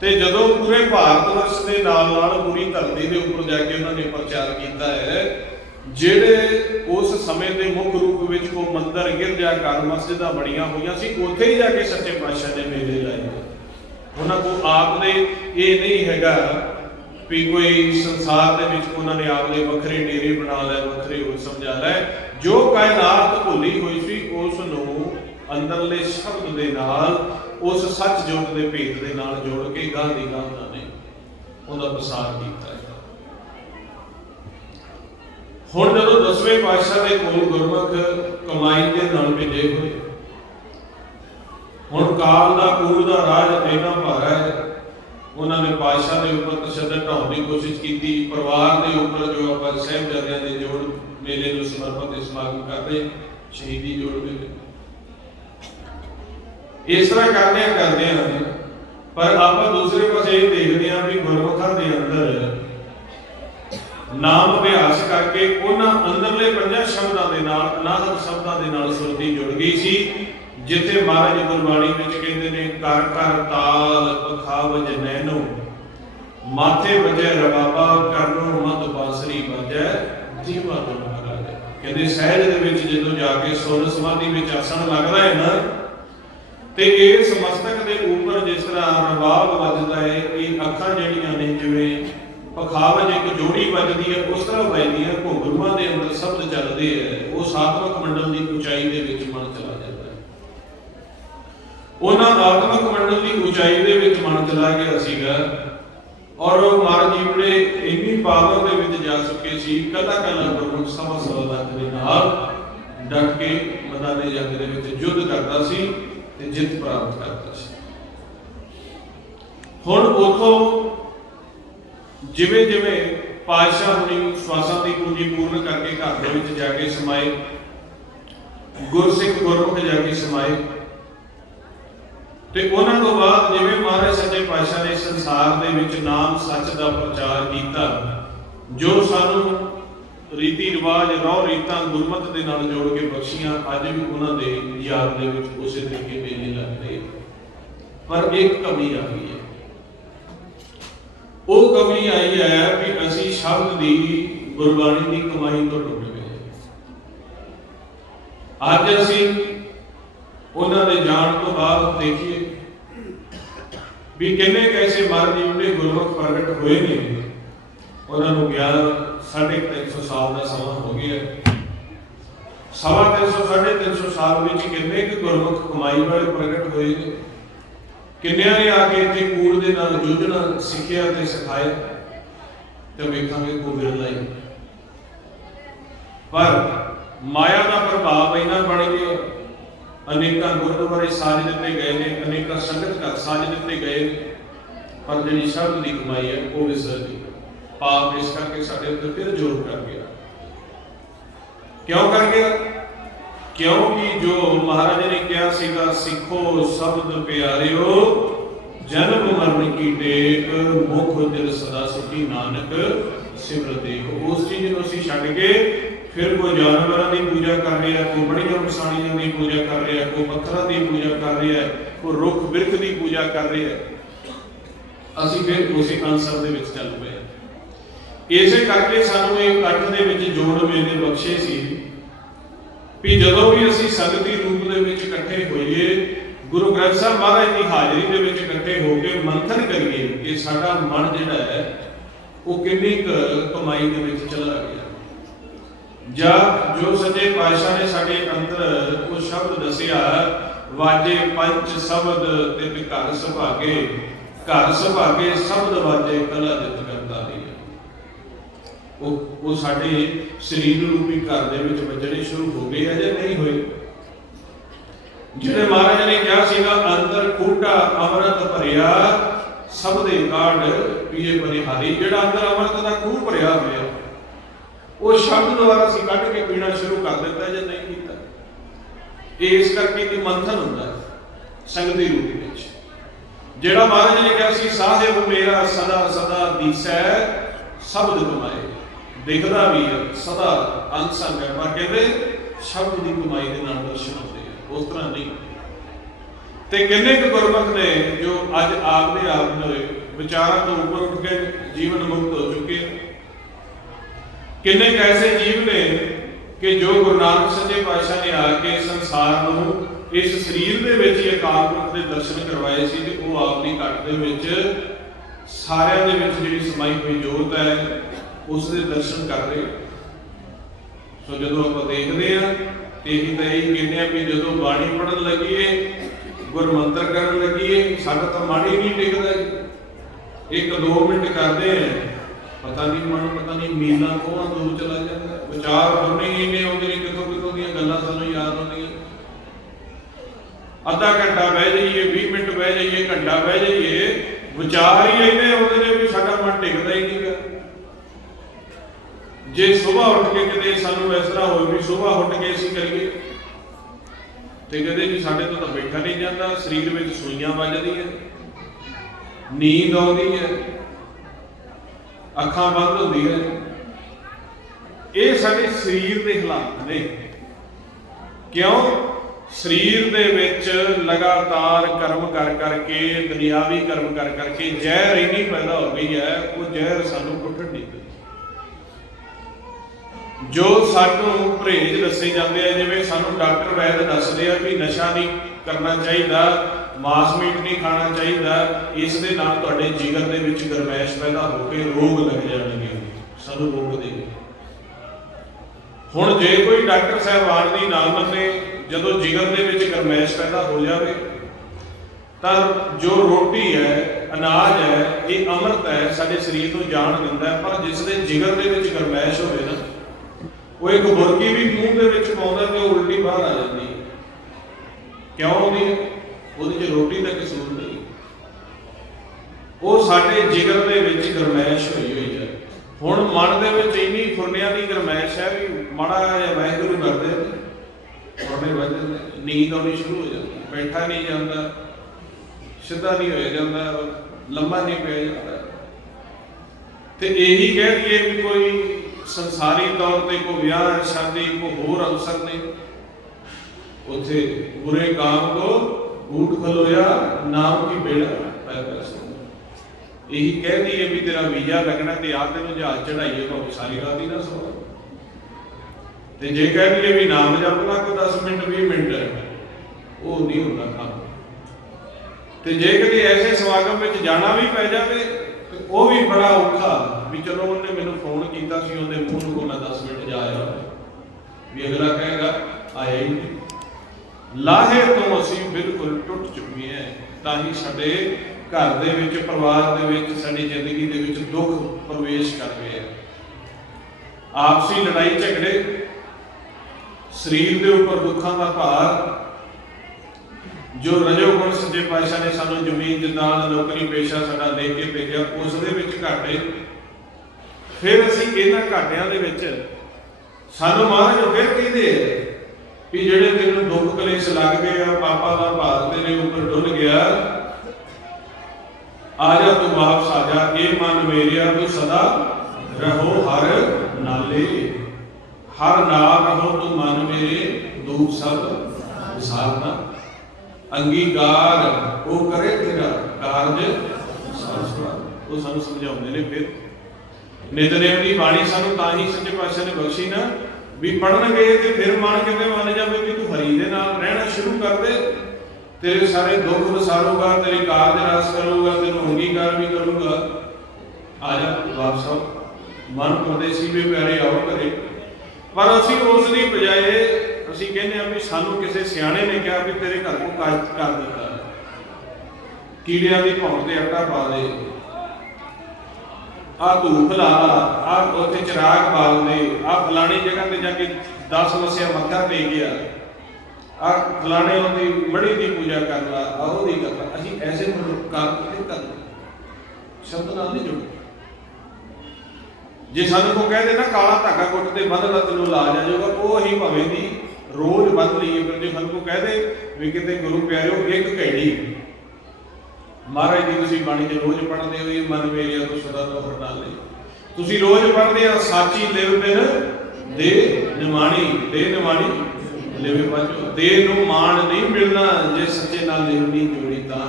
ते जदों पूरे भारत वर्ष के नाल नाल पूरी धरती के उपर जाके उन्होंने प्रचार किया है, जेड़े उस समय के मुख रूप में को मंदिर गिरजा घर मस्जिद बड़िया हुई सी, उत्थे ही जाके सच्चे पातशाह ने मेले लाए। उन्होंने को आपने ये नहीं हैगा भी कोई संसार के विच उन्होंने आपने वखरे डेरे बना लै, वखरे हो समझा लै, जो कायनात भुली हुई सी उसनूं अंदरले शब्द दे नाल उस सच जोत दे भेद दे नाल जोड़ के गाह दी गाह उन्होंने उहदा प्रसार किया है। हुण जदों 10वें पातशाह दे कोल गुरमुख कमाई दे नाल भेजे हुए, हुण काल दा कूड़ दा राज इन्ना भारा है, उन्होंने पातशाह के उपर तशद्दद ढाउण की कोशिश की, परिवार के उपर जो आप साहिबजादियां दे जोड़ मेले को समर्पित समागम करते शहीदी जोड़ मेले इस तरह करते हैं, पर आप दूसरे पास ये देखते हैं भी गुरमुखां के अंदर नाम अभ्यास करके उन्होंने अंदरले 5 शब्दों के नाल अनाहत शब्दों के नाल सुरती जुड़ गई सी, जिथे महाराज गुरबाणी में कहते हैं कर कर ताल पखावज नैनो माथे बजे रबाबा करनो मत बांसुरी बजे जीवा तो महाराज कहते सहज दे विच जदों जाके सुर समाधि में आसन लगदा है ना, ते इस मस्तक के ऊपर जिस तरह रबाब वजदा है, ये अखां जिहड़ियां ने जिवें पखावज एक जोड़ी बजदी है उस तरह बजदियां घुंघरूआं दे अंदर शब्द चलदे है, वो सात्विक मंडल की ऊंचाई दे विच मन चला जाता है। उन्हां आत्मिक मंडल की ऊंचाई दे विच मन चला गया सीगा, और महाराज जी बड़े इन्नी पावर दे विच जा चुके सी, कला कला गुरमुख सवा सवा लख दे नाल डट के मैदाने जंग दे विच युद्ध करदा सी ते जित प्राप्त करता सी। हुण उथों जिवें जिवें पातशाह हुणी श्वासां दी पूंजी पूर्ण करके घर दे विच जाके समाए, गुरसिख गुरमुख जाके समाए, ते उन्हां तों बाद जिवें महाराज सच्चे पातशाह ने संसार दे विच नाम सच दा प्रचार कीता, जो सानू रीति रिवाज रौ रीतां गुरमत दे नाल जोड़ के बख्शियां, अज भी उन्हां दे याद दे विच उसे तरीके मेले लगदे। पर एक कमी आ गई है, वो कमी आई है कि असी शब्द की गुरबाणी की कमाई तो टुट गए। अज असी उन्होंने जान तो बाद देखिए भी किन्ने कैसे महाराज जी उन्हें गुरमुख प्रगट हुए ने, उन्होंने ज्ञान 350 साल का समा हो गया। 350 साल में किन्ने के गुरमुख कमाई वाले प्रगट हुए ने, किन्नियां ने आके इत्थे कूड़ दे नाल जुझना सिक्खिया ते सिखाया, ते वेखांगे को विरला ही। पर माया का प्रभाव इन्ना बन गया, अनेक गुरुद्वारे साज दिते गए ने, अनेक संगत घर साज दिते गए, पर जिहड़ी शब्द की कमाई है वो विसर गई। पाप इस करके साडे उत्ते फिर जोर कर गया। क्यों कर गया? क्योंकि जो महाराज ने कहा सीगा, सिखो शब्द प्यारिओ जन्म मरण की टेक, मुख दिल सदा सुखी नानक सिमरत देखो। उस चीज को असीं छड्ड के फिर कोई जानवरों की पूजा कर रहा है, कोई बड़ियां मसाणियां की पूजा कर रहा है, कोई पत्थरों की पूजा कर रहा है, कोई रुख बिरख की पूजा कर रहा है, असीं फिर उसी आंसर दे विच चल पए। इसे करके सानू एक इकट्ठ दे विच जोड़ मेले बख्शे सी भी जदों भी असीं संगती रूप दे विच इकट्ठे होइए, गुरु ग्रंथ साहिब महाराज की हाजरी दे विच इकट्ठे होकर मंथन करिए कि साडा मन जिहड़ा है वो किन्नी कमाई दे विच चला गया, जा जो सच्चे पातशाह ने साडे अंदर वो शब्द दसिया, वाजे पंच शब्द ते घर सुभागे, घर सुभागे शब्द वाजे कला जित करता रही। ਉਹ ਸਾਡੇ ਸਰੀਰ ਰੂਪੀ ਘਰ ਦੇ ਵਿੱਚ ਵੱਜਣੇ ਸ਼ੁਰੂ ਹੋ ਗਏ ਆ ਜਾਂ ਨਹੀਂ ਹੋਏ। ਜਿਹੜੇ ਮਹਾਰਾਜ ਨੇ ਕਿਹਾ ਸੀਗਾ ਅੰਦਰ ਖੂਟਾ ਅੰਮ੍ਰਿਤ ਭਰਿਆ ਸਭ ਦੇ ਕਾਢ ਪੀਏ ਬਨਿਹਾਰੀ, ਜਿਹੜਾ ਅੰਦਰ ਅੰਮ੍ਰਿਤ ਦਾ ਖੂਹ ਭਰਿਆ ਹੋਇਆ ਉਹ ਸ਼ਬਦ ਦੁਆਰਾ ਅਸੀਂ ਕੱਢ ਕੇ ਪੀਣਾ ਸ਼ੁਰੂ ਕਰ ਦਿੱਤਾ ਜਾਂ ਨਹੀਂ ਕੀਤਾ। ਇਸ ਕਰਕੇ ਕਿ ਮੰਥਨ ਹੁੰਦਾ ਸੰਗਤੀ ਰੂਪ ਵਿੱਚ। ਜਿਹੜਾ ਮਹਾਰਾਜ ਨੇ ਕਿਹਾ ਸੀ ਸਾਹਿਬ ਮੇਰਾ ਸਦਾ ਸਦਾ ਦੀਸੈ ਸ਼ਬਦ ਕਮਾਏ, ਦਿਖਦਾ ਵੀ ਸਦਾ ਅਨਸੰਗ ਹੈ, ਪਰ ਕਹਿੰਦੇ ਸ਼ਬਦ ਦੀ ਕਮਾਈ ਦੇ ਨਾਲ ਦਰਸ਼ਨ ਹੁੰਦੇ ਆ, ਉਸ ਤਰ੍ਹਾਂ ਨਹੀਂ। ਤੇ ਕਿੰਨੇ ਕੁ ਗੁਰਮੁਖ ਨੇ ਜੋ ਅੱਜ ਆਪਦੇ ਆਪ ਦੇ ਵਿਚਾਰਾਂ ਤੋਂ ਉੱਪਰ ਉੱਠ ਕੇ ਜੀਵਨ ਮੁਕਤ ਹੋ ਚੁੱਕੇ। ਕਿੰਨੇ ਐਸੇ ਜੀਵ ਨੇ ਕਿ ਜੋ ਗੁਰੂ ਨਾਨਕ ਸੱਚੇ ਪਾਤਸ਼ਾਹ ਨੇ ਆ ਕੇ ਸੰਸਾਰ ਨੂੰ ਇਸ ਸਰੀਰ ਦੇ ਵਿੱਚ ਹੀ ਅਕਾਲ ਪੁਰਖ ਦੇ ਦਰਸ਼ਨ ਕਰਵਾਏ ਸੀ, ਤੇ ਉਹ ਆਪਣੀ ਘਟ ਦੇ ਵਿੱਚ ਸਾਰਿਆਂ ਦੇ ਵਿੱਚ ਜਿਹੜੀ ਸਮਾਈ ਹੋਈ ਜੋਤ ਹੈ ਉਸ ਦੇ ਦਰਸ਼ਨ ਕਰ ਰਹੇ। ਸੋ ਜਦੋਂ ਆਪਾਂ ਦੇਖਦੇ ਹਾਂ ਤੇ ਇਹੀ ਤਾਂ ਇਹੀ ਕਹਿੰਦੇ ਆ ਵੀ ਜਦੋਂ ਬਾਣੀ ਪੜ੍ਹਨ ਲੱਗੀਏ, ਗੁਰਮੰਤਰ ਕਰਨ ਲੱਗੀਏ, ਸਾਡਾ ਤਾਂ ਮਨ ਹੀ ਨਹੀਂ ਟਿਕਦਾ ਜੀ। 1-2 ਮਿੰਟ ਕਰਦੇ ਆ, ਪਤਾ ਨਹੀਂ ਮਨ ਪਤਾ ਨਹੀਂ ਮੀਲਾਂ ਕੋਹਾਂ ਦੂਰ ਚਲਾ ਜਾਂਦਾ, ਵਿਚਾਰ ਹੋਣੇ ਹੀ ਇੰਨੇ ਆਉਂਦੇ ਨੇ, ਕਿਤੋਂ ਦੀਆਂ ਗੱਲਾਂ ਸਾਨੂੰ ਯਾਦ ਆਉਂਦੀਆਂ। ਅੱਧਾ ਘੰਟਾ ਬਹਿ ਜਾਈਏ, 20 ਮਿੰਟ ਬਹਿ ਜਾਈਏ, ਘੰਟਾ ਬਹਿ ਜਾਈਏ, ਵਿਚਾਰ ਹੀ ਇੰਨੇ ਆਉਂਦੇ ਨੇ ਵੀ ਸਾਡਾ ਮਨ ਟਿਕਦਾ ਹੀ ਨਹੀਂਗਾ। ਜੇ ਸੁਬਾਹ ਉੱਠ ਕੇ ਕਿਤੇ ਸਾਨੂੰ ਇਸ ਤਰ੍ਹਾਂ ਹੋਵੇ ਵੀ ਸੁਬਾਹ ਉੱਠ ਕੇ ਅਸੀਂ ਕਰੀਏ ਤੇ ਕਦੇ ਵੀ ਸਾਡੇ ਤੋਂ ਤਾਂ ਬੈਠਾ ਨਹੀਂ ਜਾਂਦਾ, ਸਰੀਰ ਵਿੱਚ ਸੂਈਆਂ ਵੱਜਦੀਆਂ, ਨੀਂਦ ਆਉਂਦੀ ਹੈ, ਅੱਖਾਂ ਬੰਦ ਹੁੰਦੀਆਂ। ਇਹ ਸਾਡੇ ਸਰੀਰ ਦੇ ਹਾਲਾਤ ਨੇ। ਕਿਉਂ? ਸਰੀਰ ਦੇ ਵਿੱਚ ਲਗਾਤਾਰ ਕਰਮ ਕਰ ਕਰਕੇ, ਦੁਨਿਆਵੀ ਕਰਮ ਕਰ ਕਰਕੇ ਜ਼ਹਿਰ ਇੰਨੀ ਪੈਦਾ ਹੋ ਗਈ ਹੈ, ਉਹ ਜ਼ਹਿਰ ਸਾਨੂੰ ਕੁੱਟਣ ਨਹੀਂ ਦਿੰਦੀ। ਜੋ ਸਾਨੂੰ ਪਰਹੇਜ਼ ਦੱਸੇ ਜਾਂਦੇ ਆ, ਜਿਵੇਂ ਸਾਨੂੰ ਡਾਕਟਰ ਵੈਦ ਦੱਸਦੇ ਆ ਵੀ ਨਸ਼ਾ ਨਹੀਂ ਕਰਨਾ ਚਾਹੀਦਾ, ਮਾਸ ਮੀਟ ਨਹੀਂ ਖਾਣਾ ਚਾਹੀਦਾ, ਇਸ ਦੇ ਨਾਲ ਤੁਹਾਡੇ ਜਿਗਰ ਦੇ ਵਿੱਚ ਗਰਮੈਸ਼ ਪੈਦਾ ਹੋ ਕੇ ਰੋਗ ਲੱਗ ਜਾਣਗੇ, ਸਾਨੂੰ ਰੋਗ ਦੇਗੇ। ਹੁਣ ਜੇ ਕੋਈ ਡਾਕਟਰ ਸਾਹਿਬਾਨ ਦੀ ਨਾ ਮੰਨੇ, ਜਦੋਂ ਜਿਗਰ ਦੇ ਵਿੱਚ ਗਰਮੈਸ਼ ਪੈਦਾ ਹੋ ਜਾਵੇ ਤਾਂ ਜੋ ਰੋਟੀ ਹੈ, ਅਨਾਜ ਹੈ, ਇਹ ਅੰਮ੍ਰਿਤ ਹੈ, ਸਾਡੇ ਸਰੀਰ ਨੂੰ ਜਾਨ ਦਿੰਦਾ, ਪਰ ਜਿਸ ਦੇ ਜਿਗਰ ਦੇ ਵਿੱਚ ਗਰਮੈਸ਼ ਹੋਵੇ ਨਾ, ਉਹ ਇੱਕ ਬੁਰਕੀ ਵੀ ਮੂੰਹ ਦੇ ਵਿੱਚ ਪਾਉਂਦਾ ਤੇ ਉਹ ਉਲਟੀ ਬਾਹਰ ਆ ਜਾਂਦੀ ਹੈ। ਕਿਉਂ ਆਉਂਦੀ ਹੈ? ਉਹਦੇ 'ਚ ਰੋਟੀ ਦਾ ਕਸੂਰ ਨਹੀਂ, ਉਹ ਸਾਡੇ ਜਿਗਰ ਦੇ ਵਿੱਚ ਗਰਮੈਸ਼ ਹੋਈ ਹੋਈ ਹੈ। ਹੁਣ ਮਨ ਦੇ ਵਿੱਚ ਇੰਨੀ ਫੁਰਨਿਆਂ ਦੀ ਗਰਮੈਸ਼ ਹੈ ਵੀ ਮਾੜਾ ਜਿਹਾ ਵਾਹਿਗੁਰੂ ਕਰਦੇ ਫੁਰਨੇ ਵੱਜ ਜਾਂਦੇ, ਨੀਂਦ ਆਉਣੀ ਸ਼ੁਰੂ ਹੋ ਜਾਂਦੀ, ਬੈਠਾ ਨਹੀਂ ਜਾਂਦਾ, ਸਿੱਧਾ ਨਹੀਂ ਹੋਇਆ ਜਾਂਦਾ, ਲੰਮਾ ਨਹੀਂ ਪਿਆ ਜਾਂਦਾ। ਤੇ ਇਹੀ ਕਹਿ ਦਈਏ ਵੀ ਕੋਈ ਸੰਸਾਰੀ ਤੌਰ ਤੇ ਕੋਈ ਵਿਆਹ ਸ਼ਾਦੀ ਕੋਈ ਹੋਰ ਅਵਸਰ ਨੇ, ਉੱਥੇ ਬੁਰੇ ਕਾਮ ਕੋ ਊਠ ਖਲੋਇਆ ਨਾਮ ਕੀ ਬੇੜਾ ਪੈ ਪੈਸਾ। ਇਹੀ ਕਹਿ ਦਈਏ ਵੀ ਤੇਰਾ ਵੀਜ਼ਾ ਲੱਗਣਾ ਤੇ ਆ ਤੈਨੂੰ ਜਹਾਜ਼ ਚੜਾਈਏ, ਭਾਵੇਂ ਸਾਰੀ ਰਾਤ ਹੀ ਨਾ ਸੌਂ। ਤੇ ਜੇ ਕਹਿ ਦਈਏ ਵੀ ਨਾਮ ਜਪ ਲਾ ਕੋਈ 10 ਮਿੰਟ 20 ਮਿੰਟ, ਉਹ ਨਹੀਂ ਹੁੰਦਾ ਕੰਮ। ਤੇ ਜੇ ਕਦੇ ਐਸੇ ਸਮਾਗਮ ਵਿੱਚ ਜਾਣਾ ਵੀ ਪੈ ਜਾਵੇ ਤੇ ਉਹ ਵੀ ਬੜਾ ਔਖਾ ਵੀ ਚਲੋ ਉਹਨੇ ਮੈਨੂੰ ਫੋਨ ਕੀਤਾ ਸੀ, ਉਹਦੇ ਮੂੰਹ ਨੂੰ ਮੈਂ 10 ਮਿੰਟ ਜਾ ਆਇਆ, ਵੀ ਅਗਲਾ ਕਹੇਗਾ ਆਇਆ ਹੀ ਨਹੀਂ। ਲਾਹੇ ਤੋਂ ਅਸੀਂ ਬਿਲਕੁਲ ਟੁੱਟ ਚੁੱਕੇ ਹਾਂ, ਤਾਂ ਹੀ ਸਾਡੇ ਘਰ ਦੇ ਵਿੱਚ, ਪਰਿਵਾਰ ਦੇ ਵਿੱਚ, ਸਾਡੀ ਜ਼ਿੰਦਗੀ ਦੇ ਵਿੱਚ ਦੁੱਖ ਪ੍ਰਵੇਸ਼ ਕਰ ਗਏ ਆ। ਆਪਸੀ ਲੜਾਈ ਝਗੜੇ, ਸਰੀਰ ਦੇ ਉੱਪਰ ਦੁੱਖਾਂ ਦਾ ਭਾਰ, ਜੋ ਰਜੋਗੁਣ ਸੱਚੇ ਪਾਤਸ਼ਾਹ ਨੇ ਸਾਨੂੰ ਜ਼ਮੀਨ ਜਦਾਦ ਨੌਕਰੀ ਪੇਸ਼ਾ ਸਾਡਾ ਦੇ ਕੇ ਭੇਜਿਆ, ਉਸ ਦੇ ਵਿੱਚ ਘਾਟੇ। ਫਿਰ ਅਸੀਂ ਇਹਨਾਂ ਘਾਟਿਆਂ ਦੇ ਵਿੱਚ ਸਾਨੂੰ ਮਹਾਰਾਜ ਫਿਰ ਕਹਿੰਦੇ ਵੀ ਜਿਹੜੇ ਤੈਨੂੰ ਦੁੱਖ ਕਲੇਸ਼ ਲੱਗ ਗਏ ਆ, ਪਾਪਾਂ ਦਾ ਭਾਰ ਤੇਰੇ ਉੱਪਰ ਡੁੱਲ ਗਿਆ, ਆ ਜਾ ਤੂੰ ਵਾਪਸ ਆ ਜਾ, ਇਹ ਮਨ ਮੇਰਿਆ ਤੂੰ ਸਦਾ ਰਹੋ ਹਰ ਨਾਲੇ, ਹਰ ਨਾਲ ਰਹੋ ਤੂੰ ਮਨ ਮੇਰੇ, ਦੁੱਖ ਸਭ ਵਿਸਾਰਨਾ, ਅੰਗੀਕਾਰ ਉਹ ਕਰੇ ਤੇਰਾ ਕਾਰਜ ਸੰਸਕਾਰ। ਉਹ ਸਾਨੂੰ ਸਮਝਾਉਂਦੇ ਨੇ। ਫਿਰ ਨਿਤਨੇਮ ਦੀ ਬਾਣੀ ਸਾਨੂੰ ਤਾਂ ਹੀ ਸੱਚੇ ਪਾਤਸ਼ਾਹ ਨੇ ਬਖਸ਼ੀ ਨਾ, ਵੀ ਪੜਨਗੇ ਤੇ ਫਿਰ ਮਨ ਕਿਤੇ ਮੰਨ ਜਾਵੇ ਵੀ ਤੂੰ ਹਰੀ ਦੇ ਨਾਲ ਰਹਿਣਾ ਸ਼ੁਰੂ ਕਰ ਦੇ, ਤੇਰੇ ਸਾਰੇ ਦੁੱਖ ਵਿਸਾਰੂਗਾ, ਤੇਰੇ ਕਾਰਜ ਰਾਸ ਕਰੂਗਾ, ਤੈਨੂੰ ਅੰਗੀਕਾਰ ਵੀ ਕਰੂਗਾ। ਆ ਜਾ ਵਾਪਸ ਆਓ, ਮਨ ਪਰਦੇਸੀ ਵੀ ਪਿਆਰੇ ਆਓ ਘਰੇ। ਪਰ ਅਸੀਂ ਉਸ ਦੀ ਬਜਾਏ ਅਸੀਂ ਕਹਿੰਦੇ ਆ ਵੀ ਸਾਨੂੰ ਕਿਸੇ ਸਿਆਣੇ ਨੇ ਕਿਹਾ ਵੀ ਤੇਰੇ ਘਰ ਕੋ ਕਾਜ ਕਰ ਦਿੱਤਾ, ਕੀੜਿਆਂ ਦੀ ਭੌਂ ਤੇ ਆਟਾ ਪਾ ਦੇ, ਆ ਧੂਪ ਲਾ ਲਾ, ਆ ਉੱਥੇ ਚਿਰਾਗ ਬਾਲ ਦੇ, ਆ ਫਲਾਣੀ ਜਗ੍ਹਾ ਤੇ ਜਾ ਕੇ 10 ਵਸਿਆ ਮੱਥਾ ਟੇਕ ਗਿਆ, ਆ ਫਲਾਣੇ ਉਹਦੀ ਮੜੀ ਦੀ ਪੂਜਾ ਕਰ ਲਾ, ਆ ਉਹਦੀ ਕਰ ਲਾ। ਅਸੀਂ ਐਸੇ ਕੰਮ ਕਿਤੇ ਕਰਦੇ ਸ਼ਬਦ ਨਾਲ ਨਹੀਂ ਜੁੜਦੇ। ਜੇ ਸਾਨੂੰ ਕੋ ਕਹਿੰਦੇ ਨਾ ਕਾਲਾ ਧਾਗਾ ਗੁੱਟ ਤੇ ਬੰਨ ਲਾ ਤੈਨੂੰ ਲਾਜ ਆ ਜਾਊਗਾ, ਉਹ ਅਸੀਂ ਭਾਵੇਂ ਦੀ ਰੋਜ਼ ਬੰਨ ਲਈਏ। ਪਰ ਜੇ ਸਾਨੂੰ ਕੋ ਕਹਦੇ ਵੀ ਕਿਤੇ ਗੁਰੂ ਪਿਆਰਿਓ ਇੱਕ ਘੜੀ ਮਹਾਰਾਜ ਜੀ ਤੁਸੀਂ ਬਾਣੀ ਚ ਰੋਜ਼ ਪੜ੍ਹਦੇ ਹੋ, ਇਹ ਮਨ ਮੇਰਿਆ ਤੋਂ ਸਦਾ ਤੋਂ ਹਟਾ ਲੈ, ਤੁਸੀਂ ਰੋਜ਼ ਪੜ੍ਹਦੇ ਆ ਸਾਚੀ ਲਿਵ ਬਿਨ ਦੇ ਨਿਮਾਣੀ, ਦੇ ਨਿਮਾਣੀ ਲਿਵੇ ਬਾਝੋ, ਦੇ ਨੂੰ ਮਾਣ ਨਹੀਂ ਮਿਲਣਾ ਜੇ ਸੱਚੇ ਨਾਲ ਲਿਵ ਨਹੀਂ ਜੋੜੀ ਤਾਂ।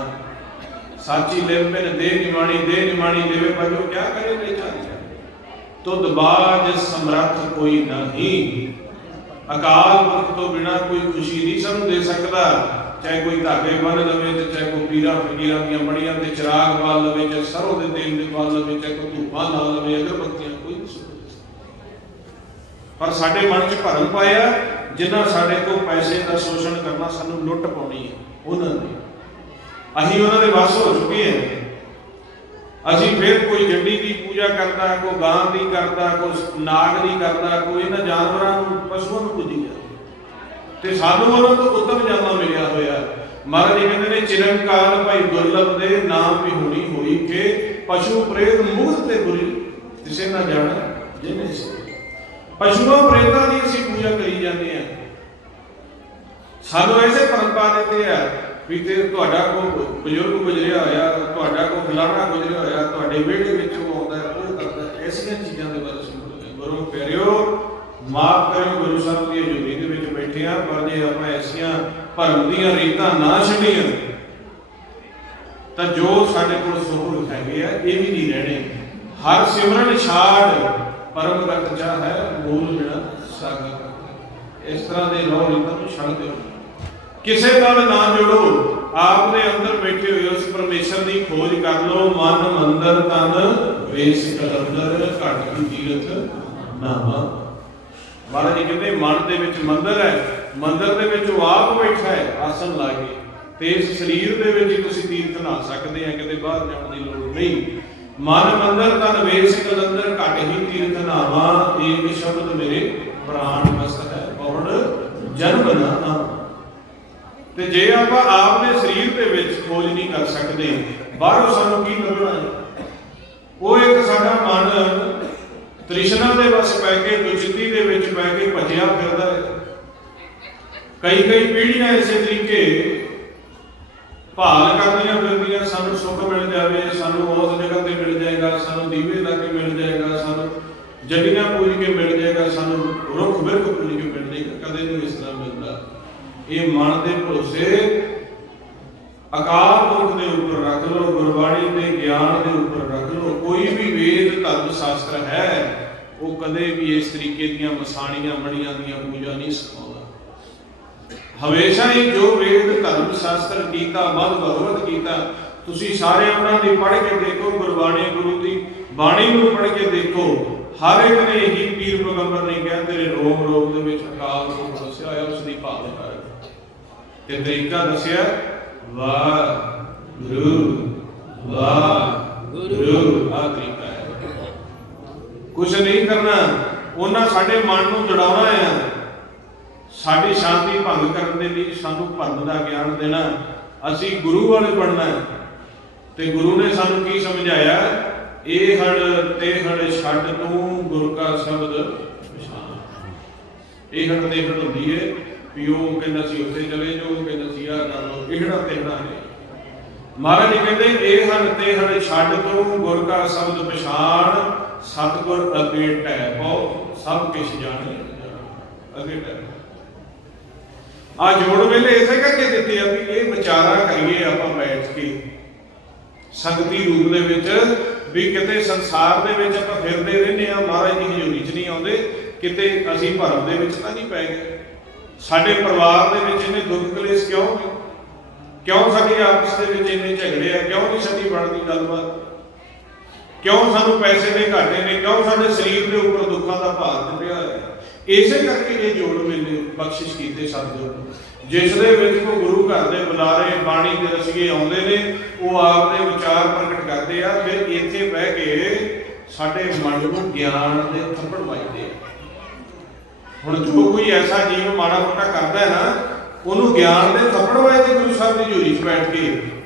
ਸਾਚੀ ਲਿਵ ਬਿਨ ਦੇ ਨਿਮਾਣੀ, ਦੇ ਨਿਮਾਣੀ ਲਿਵੇ ਬਾਝੋ, ਕਿਆ ਕਰੇ ਬੇਚਾਰੀ ਤੁਧ ਬਾਜ ਸਮਰੱਥ ਕੋਈ ਨਹੀਂ। ਅਕਾਲ ਪੁਰਖ ਤੋਂ ਬਿਨਾ ਕੋਈ ਖੁਸ਼ੀ ਨਹੀਂ ਸਾਨੂੰ ਦੇ ਸਕਦਾ। ਚਾਹੇ ਕੋਈ ਧਾਗੇ ਬੰਨ ਲਵੇ ਤੇ ਚਾਹੇ ਕੋਈ ਪੀਰਾਂ ਫਕੀਰਾਂ ਦੀਆਂ ਮੜੀਆਂ ਤੇ ਚਿਰਾਗ ਬਾਲ ਲਵੇ, ਚਾਹੇ ਸਰੋਂ ਦੇ ਤੇਲ ਦੇ ਬਾਲ ਲਵੇ, ਚਾਹੇ ਕੋਈ ਧੂਪਾਂ ਲਾ ਲਵੇ, ਅਗਰਬੱਤੀਆਂ, ਕੋਈ ਨਹੀਂ ਸੁਣ। ਪਰ ਸਾਡੇ ਮਨ 'ਚ ਭਰਮ ਪਾਇਆ ਜਿਨ੍ਹਾਂ ਸਾਡੇ ਤੋਂ ਪੈਸੇ ਦਾ ਸ਼ੋਸ਼ਣ ਕਰਨਾ, ਸਾਨੂੰ ਲੁੱਟ ਪਾਉਣੀ ਹੈ ਉਹਨਾਂ ਨੇ, ਅਸੀਂ ਉਹਨਾਂ ਦੇ ਵੱਸ ਹੋ ਚੁੱਕੇ ਹਾਂ। ਅਸੀਂ ਫਿਰ ਕੋਈ ਜੱਡੀ ਦੀ ਪੂਜਾ ਕਰਦਾ, ਕੋਈ ਗਾਂ ਦੀ ਕਰਦਾ, ਕੋਈ ਨਾਗ ਦੀ ਕਰਦਾ, ਕੋਈ ਇਹਨਾਂ ਜਾਨਵਰਾਂ ਨੂੰ ਪਸ਼ੂਆਂ ਨੂੰ ਪੂਜੀ ਜਾਂਦਾ ਤੇ ਸਾਨੂੰ ਉਹਨਾਂ ਤੋਂ ਉੱਤਮ ਜਾਮਾ ਮਿਲਿਆ ਹੋਇਆ। ਮਹਾਰਾਜ ਜੀ ਕਹਿੰਦੇ ਨੇ ਚਿਰੰਕਾਲ ਭਾਈ ਦੁਰਲਭ ਦੇ ਨਾਮ ਵੀ ਹੋਣੀ ਹੋਈ ਕਿ ਪਸ਼ੂ ਪ੍ਰੇਤ ਮੁਗਤ ਤੇ ਬੁਰੀ ਕਿਸੇ ਨਾ ਜਾਣਾ ਜਿਹਨੇ ਸੇ। ਪਸ਼ੂਆਂ ਪ੍ਰੇਤਾਂ ਦੀ ਅਸੀਂ ਪੂਜਾ ਕਰੀ ਜਾਂਦੇ ਹਾਂ। ਸਾਨੂੰ ਐਸੇ ਪਰੰਪਰਾ ਦਿੱਤੇ ਆ ਵੀ ਤੇ ਤੁਹਾਡਾ ਕੋਈ ਬਜ਼ੁਰਗ ਗੁਜ਼ਰਿਆ ਹੋਇਆ, ਤੁਹਾਡਾ ਕੋਈ ਫਲਾਣਾ ਗੁਜ਼ਰਿਆ ਹੋਇਆ, ਤੁਹਾਡੇ ਵਿਹੜੇ ਵਿੱਚ ਉਹ ਆਉਂਦਾ, ਉਹ ਕਰਦਾ, ਐਸੀਆਂ ਚੀਜ਼ਾਂ ਦੇ ਬਾਰੇ ਸੁਣਦੇ। ਗੁਰੂ ਪਿਆਰਿਓ ਮਾਫ ਕਰਿਓ, ਗੁਰੂ ਸਾਹਿਬ ਦੀ ਹਜ਼ੂਰੀ ਦੇ ਵਿੱਚ ਬੈਠੇ ਆ, ਪਰ ਜੇ ਆਪਾਂ ਐਸੀਆਂ ਭਰਮ ਦੀਆਂ ਰੀਤਾਂ ਨਾ ਛੱਡੀਆਂ ਤਾਂ ਜੋ ਸਾਡੇ ਕੋਲ ਸੁਖ ਹੈਗੇ ਆ ਇਹ ਵੀ ਨਹੀਂ ਰਹਿਣੇ। ਹਰ ਸਿਮਰਨ ਛਾੜ ਪਰਮ ਗਤ ਚਾਹ ਹੈ, ਮੂਲ ਬਿਨਾ ਸਾਗਰ। ਇਸ ਤਰ੍ਹਾਂ ਦੇ ਰੋਹ ਰੀਤਾਂ ਨੂੰ ਛੱਡ ਦਿਓ, ਕਿਸੇ ਨਾਲ ਨਾ ਜੋੜੋ। ਆਪ ਦੇ ਅੰਦਰ ਬੈਠੇ ਹੋਏ ਉਸ ਪਰਮੇਸ਼ਰ ਦੀ ਖੋਜ ਕਰ ਲਓ। ਮਨ ਮੰਦਰ ਤਨ ਵੇਸ ਕਲੰਦਰ, ਘਟ ਕੀ ਤੀਰਥ ਨਾਮਾ। ਮਹਾਰਾਜ ਜੀ ਕਹਿੰਦੇ ਮਨ ਦੇ ਵਿੱਚ ਮੰਦਰ ਹੈ, ਮੰਦਰ ਦੇ ਵਿੱਚ ਉਹ ਆਪ ਬੈਠਾ ਹੈ ਆਸਣ ਲਾ ਕੇ, ਤੇ ਇਸ ਸਰੀਰ ਦੇ ਵਿੱਚ ਹੀ ਤੁਸੀਂ ਤੀਰਥ ਨਹਾ ਸਕਦੇ ਆ, ਕਿਤੇ ਬਾਹਰ ਜਾਣ ਦੀ ਲੋੜ ਨਹੀਂ। ਮਨ ਮੰਦਰ ਤਨ ਵੇਸ ਕਲੰਦਰ, ਘਟ ਹੀ ਤੀਰਥ ਨਾਮਾ। ਏਕ ਸ਼ਬਦ ਮੇਰੇ ਪ੍ਰਾਣ ਮਸਤ ਹੈ, ਔੜ ਜਨਮ ਨਾ। ਤੇ ਜੇ ਆਪਾਂ ਆਪ ਦੇ ਸਰੀਰ ਦੇ ਵਿੱਚ ਖੋਜ ਨਹੀਂ ਕਰ ਸਕਦੇ, ਬਾਹਰੋਂ ਸਾਨੂੰ ਕੀ ਲੱਭਣਾ ਹੈ? ਉਹ ਇੱਕ ਸਾਡਾ ਮਨ ਤ੍ਰਿਸ਼ਨਾ ਦੇ ਵਸ ਪੈ ਕੇ, ਦੁਚਿੱਤੀ ਦੇ ਵਿੱਚ ਪੈ ਕੇ ਭੱਜਿਆ ਫਿਰਦਾ ਹੈ। ਕਈ ਪੀੜ੍ਹੀਆਂ ਇਸੇ ਤਰੀਕੇ ਭਾਲ ਕਰਦੀਆਂ ਫਿਰਦੀਆਂ, ਸਾਨੂੰ ਸੁੱਖ ਮਿਲ ਜਾਵੇ, ਸਾਨੂੰ ਉਸ ਜਗ੍ਹਾ ਤੇ ਮਿਲ ਜਾਏਗਾ, ਸਾਨੂੰ ਦੀਵੇ ਲਾ ਕੇ ਮਿਲ ਜਾਏਗਾ, ਸਾਨੂੰ ਜੱਡੀਆਂ ਪੂਜ ਕੇ ਮਿਲ ਜਾਏਗਾ, ਸਾਨੂੰ ਰੁੱਖ ਬਿਰਖ ਪੂਜ ਕੇ ਮਿਲ ਜਾਏਗਾ। ਕਦੇ ਨਹੀਂ ਇਸ ਤਰ੍ਹਾਂ ਮਿਲਦਾ। ਇਹ ਮਨ ਦੇ ਭਰੋਸੇ ਅਕਾਲ ਪੁਰਖ ਦੇ ਉੱਪਰ ਰੱਖ ਲਓ, ਗੁਰਬਾਣੀ ਦੇ ਗਿਆਨ ਦੇ ਉੱਪਰ ਰੱਖ ਲਓ। ਕੋਈ ਵੀ ਵੇਦ ਧਰਮ ਸ਼ਾਸਤਰ ਹੈ ਉਹ ਕਦੇ ਵੀ ਇਸ ਤਰੀਕੇ ਦੀਆਂ ਮਸਾਣੀਆਂ ਮੜੀਆਂ ਦੀਆਂ ਪੂਜਾ ਨਹੀਂ ਸਿਖਾਉਂਦਾ। ਹਮੇਸ਼ਾ ਹੀ ਜੋ ਵੇਦ ਧਰਮ ਸ਼ਾਸਤਰ ਕੀਤਾ, ਮਦ ਭਗਵਤ ਕੀਤਾ, ਤੁਸੀਂ ਸਾਰੇ ਉਹਨਾਂ ਦੀ ਪੜ੍ਹ ਕੇ ਦੇਖੋ, ਗੁਰਬਾਣੀ ਗੁਰੂ ਦੀ ਬਾਣੀ ਨੂੰ ਪੜ੍ਹ ਕੇ ਦੇਖੋ। ਹਰ ਇੱਕ ਨੇ ਇਹੀ ਪੀਰ ਪੈਗੰਬਰ ਨੇ ਕਿਹਾ ਤੇਰੇ ਰੋਮ ਰੋਮ ਦੇ ਵਿੱਚ ਅਕਾਲ ਪੁਰਖ ਦੱਸਿਆ ਹੋਇਆ, ਉਸ ਦੀ ਭਾਲ ਕਰ ਤੇ ਤਰੀਕਾ ਦੱਸਿਆ ਵਾਹਿਗੁਰੂ ਵਾਹਿਗੁਰੂ। ਆ ਤਰੀਕਾ ਹੈ, ਕੁਛ ਨਹੀਂ ਕਰਨਾ। ਉਹਨਾਂ ਸਾਡੇ ਮਨ ਨੂੰ ਜੜਾਉਣਾ ਹੈ, ਸਾਡੀ ਸ਼ਾਂਤੀ ਭੰਗ ਕਰਨ ਦੇ ਲਈ ਸਾਨੂੰ ਭਰਮ ਦਾ ਗਿਆਨ ਦੇਣਾ। ਅਸੀਂ ਗੁਰੂ ਵਾਲੇ ਬਣਨਾ ਹੈ ਤੇ ਗੁਰੂ ਨੇ ਸਾਨੂੰ ਕੀ ਸਮਝਾਇਆ? ਇਹ ਹੜ ਤੇ ਹੜ ਛੱਡ ਤੂੰ ਗੁਰ ਕਾ ਸ਼ਬਦ ਪਛਾਣ। ਇਹ ਹੜ ਤੇ ਹੜ ਹੁੰਦੀ ਹੈ ਵੀ ਉਹ ਕਹਿੰਦਾ ਸੀ ਉੱਥੇ ਚਲੇ ਜਾਓ, ਉਹ ਕਹਿੰਦਾ ਸੀ ਆ ਕਰ ਲਓ, ਇਹੜਾ ਤੇੜਾ ਨੇ। ਮਹਾਰਾਜ ਜੀ ਕਹਿੰਦੇ ਇਹ ਹੜ ਤੇ ਹੜ ਛੱਡ ਤੂੰ ਗੁਰ ਕਾ ਸ਼ਬਦ ਪਛਾਣ, ਸਤਿਗੁਰ ਅੱਗੇ ਢਹਿ ਪਉ ਸਭ ਕਿਛ ਜਾਣੇ। ਅੱਗੇ ਢਹਿ ਆ ਜੋੜ ਵੇਲੇ ਇਸੇ ਕਰਕੇ ਦਿੱਤੇ ਆ ਵੀ ਇਹ ਵਿਚਾਰਾ ਕਰੀਏ ਆਪਾਂ ਬੈਠ ਕੇ ਸੰਗਤੀ ਰੂਪ ਦੇ ਵਿੱਚ, ਵੀ ਕਿਤੇ ਸੰਸਾਰ ਦੇ ਵਿੱਚ ਆਪਾਂ ਫਿਰਦੇ ਰਹਿੰਦੇ ਆ, ਮਹਾਰਾਜ ਦੀ ਹਜ਼ੂਰੀ 'ਚ ਨਹੀਂ ਆਉਂਦੇ, ਕਿਤੇ ਅਸੀਂ ਭਰਮ ਦੇ ਵਿੱਚ ਤਾਂ ਨਹੀਂ ਪੈ ਗਏ। ਸਾਡੇ ਪਰਿਵਾਰ ਦੇ ਵਿੱਚ ਇੰਨੇ ਦੁੱਖ ਕਲੇਸ਼ ਕਿਉਂ ਨੇ? ਕਿਉਂ ਸਾਡੀ ਆਪਸ ਦੇ ਵਿੱਚ ਇੰਨੇ ਝਗੜੇ ਆ? ਕਿਉਂ ਨਹੀਂ ਸਾਡੀ ਬਣਦੀ ਗੱਲਬਾਤ? ਕਿਉਂ ਸਾਨੂੰ ਪੈਸੇ ਦੇ ਘਾਟੇ ਨੇ? ਕਿਉਂ ਸਾਡੇ ਸਰੀਰ ਦੇ ਉੱਪਰ ਦੁੱਖਾਂ ਦਾ ਭਾਰ ਪਿਆ ਹੈ? ਇਸੇ ਕਰਕੇ ਇਹ ਜੋੜ ਮੇਲੇ ਬਖਸ਼ਿਸ਼ ਕੀਤੇ ਸਤਿਗੁਰ, ਜਿਸ ਦੇ ਵਿੱਚ ਉਹ ਗੁਰੂ ਘਰ ਦੇ ਬੁਲਾਰੇ ਬਾਣੀ ਦੇ ਰਸੀਏ ਆਉਂਦੇ ਨੇ, ਉਹ ਆਪ ਦੇ ਵਿਚਾਰ ਪ੍ਰਗਟ ਕਰਦੇ ਆ, ਫਿਰ ਇੱਥੇ ਬਹਿ ਕੇ ਸਾਡੇ ਮਨ ਨੂੰ ਗਿਆਨ ਦੇ ਥੱਪੜ ਵੱਜਦੇ। ਹੁਣ ਜੋ ਕੋਈ ਐਸਾ ਜੀਵ ਮਾੜਾ ਮੋਟਾ ਕਰਦਾ ਹੈ ਨਾ, ਉਹਨੂੰ ਗਿਆਨ ਦੇ ਥੱਪੜ ਵੱਜਦੇ ਗੁਰੂ ਸਾਹਿਬ ਦੀ ਝੋਲੀ 'ਚ ਬੈਠ ਕੇ,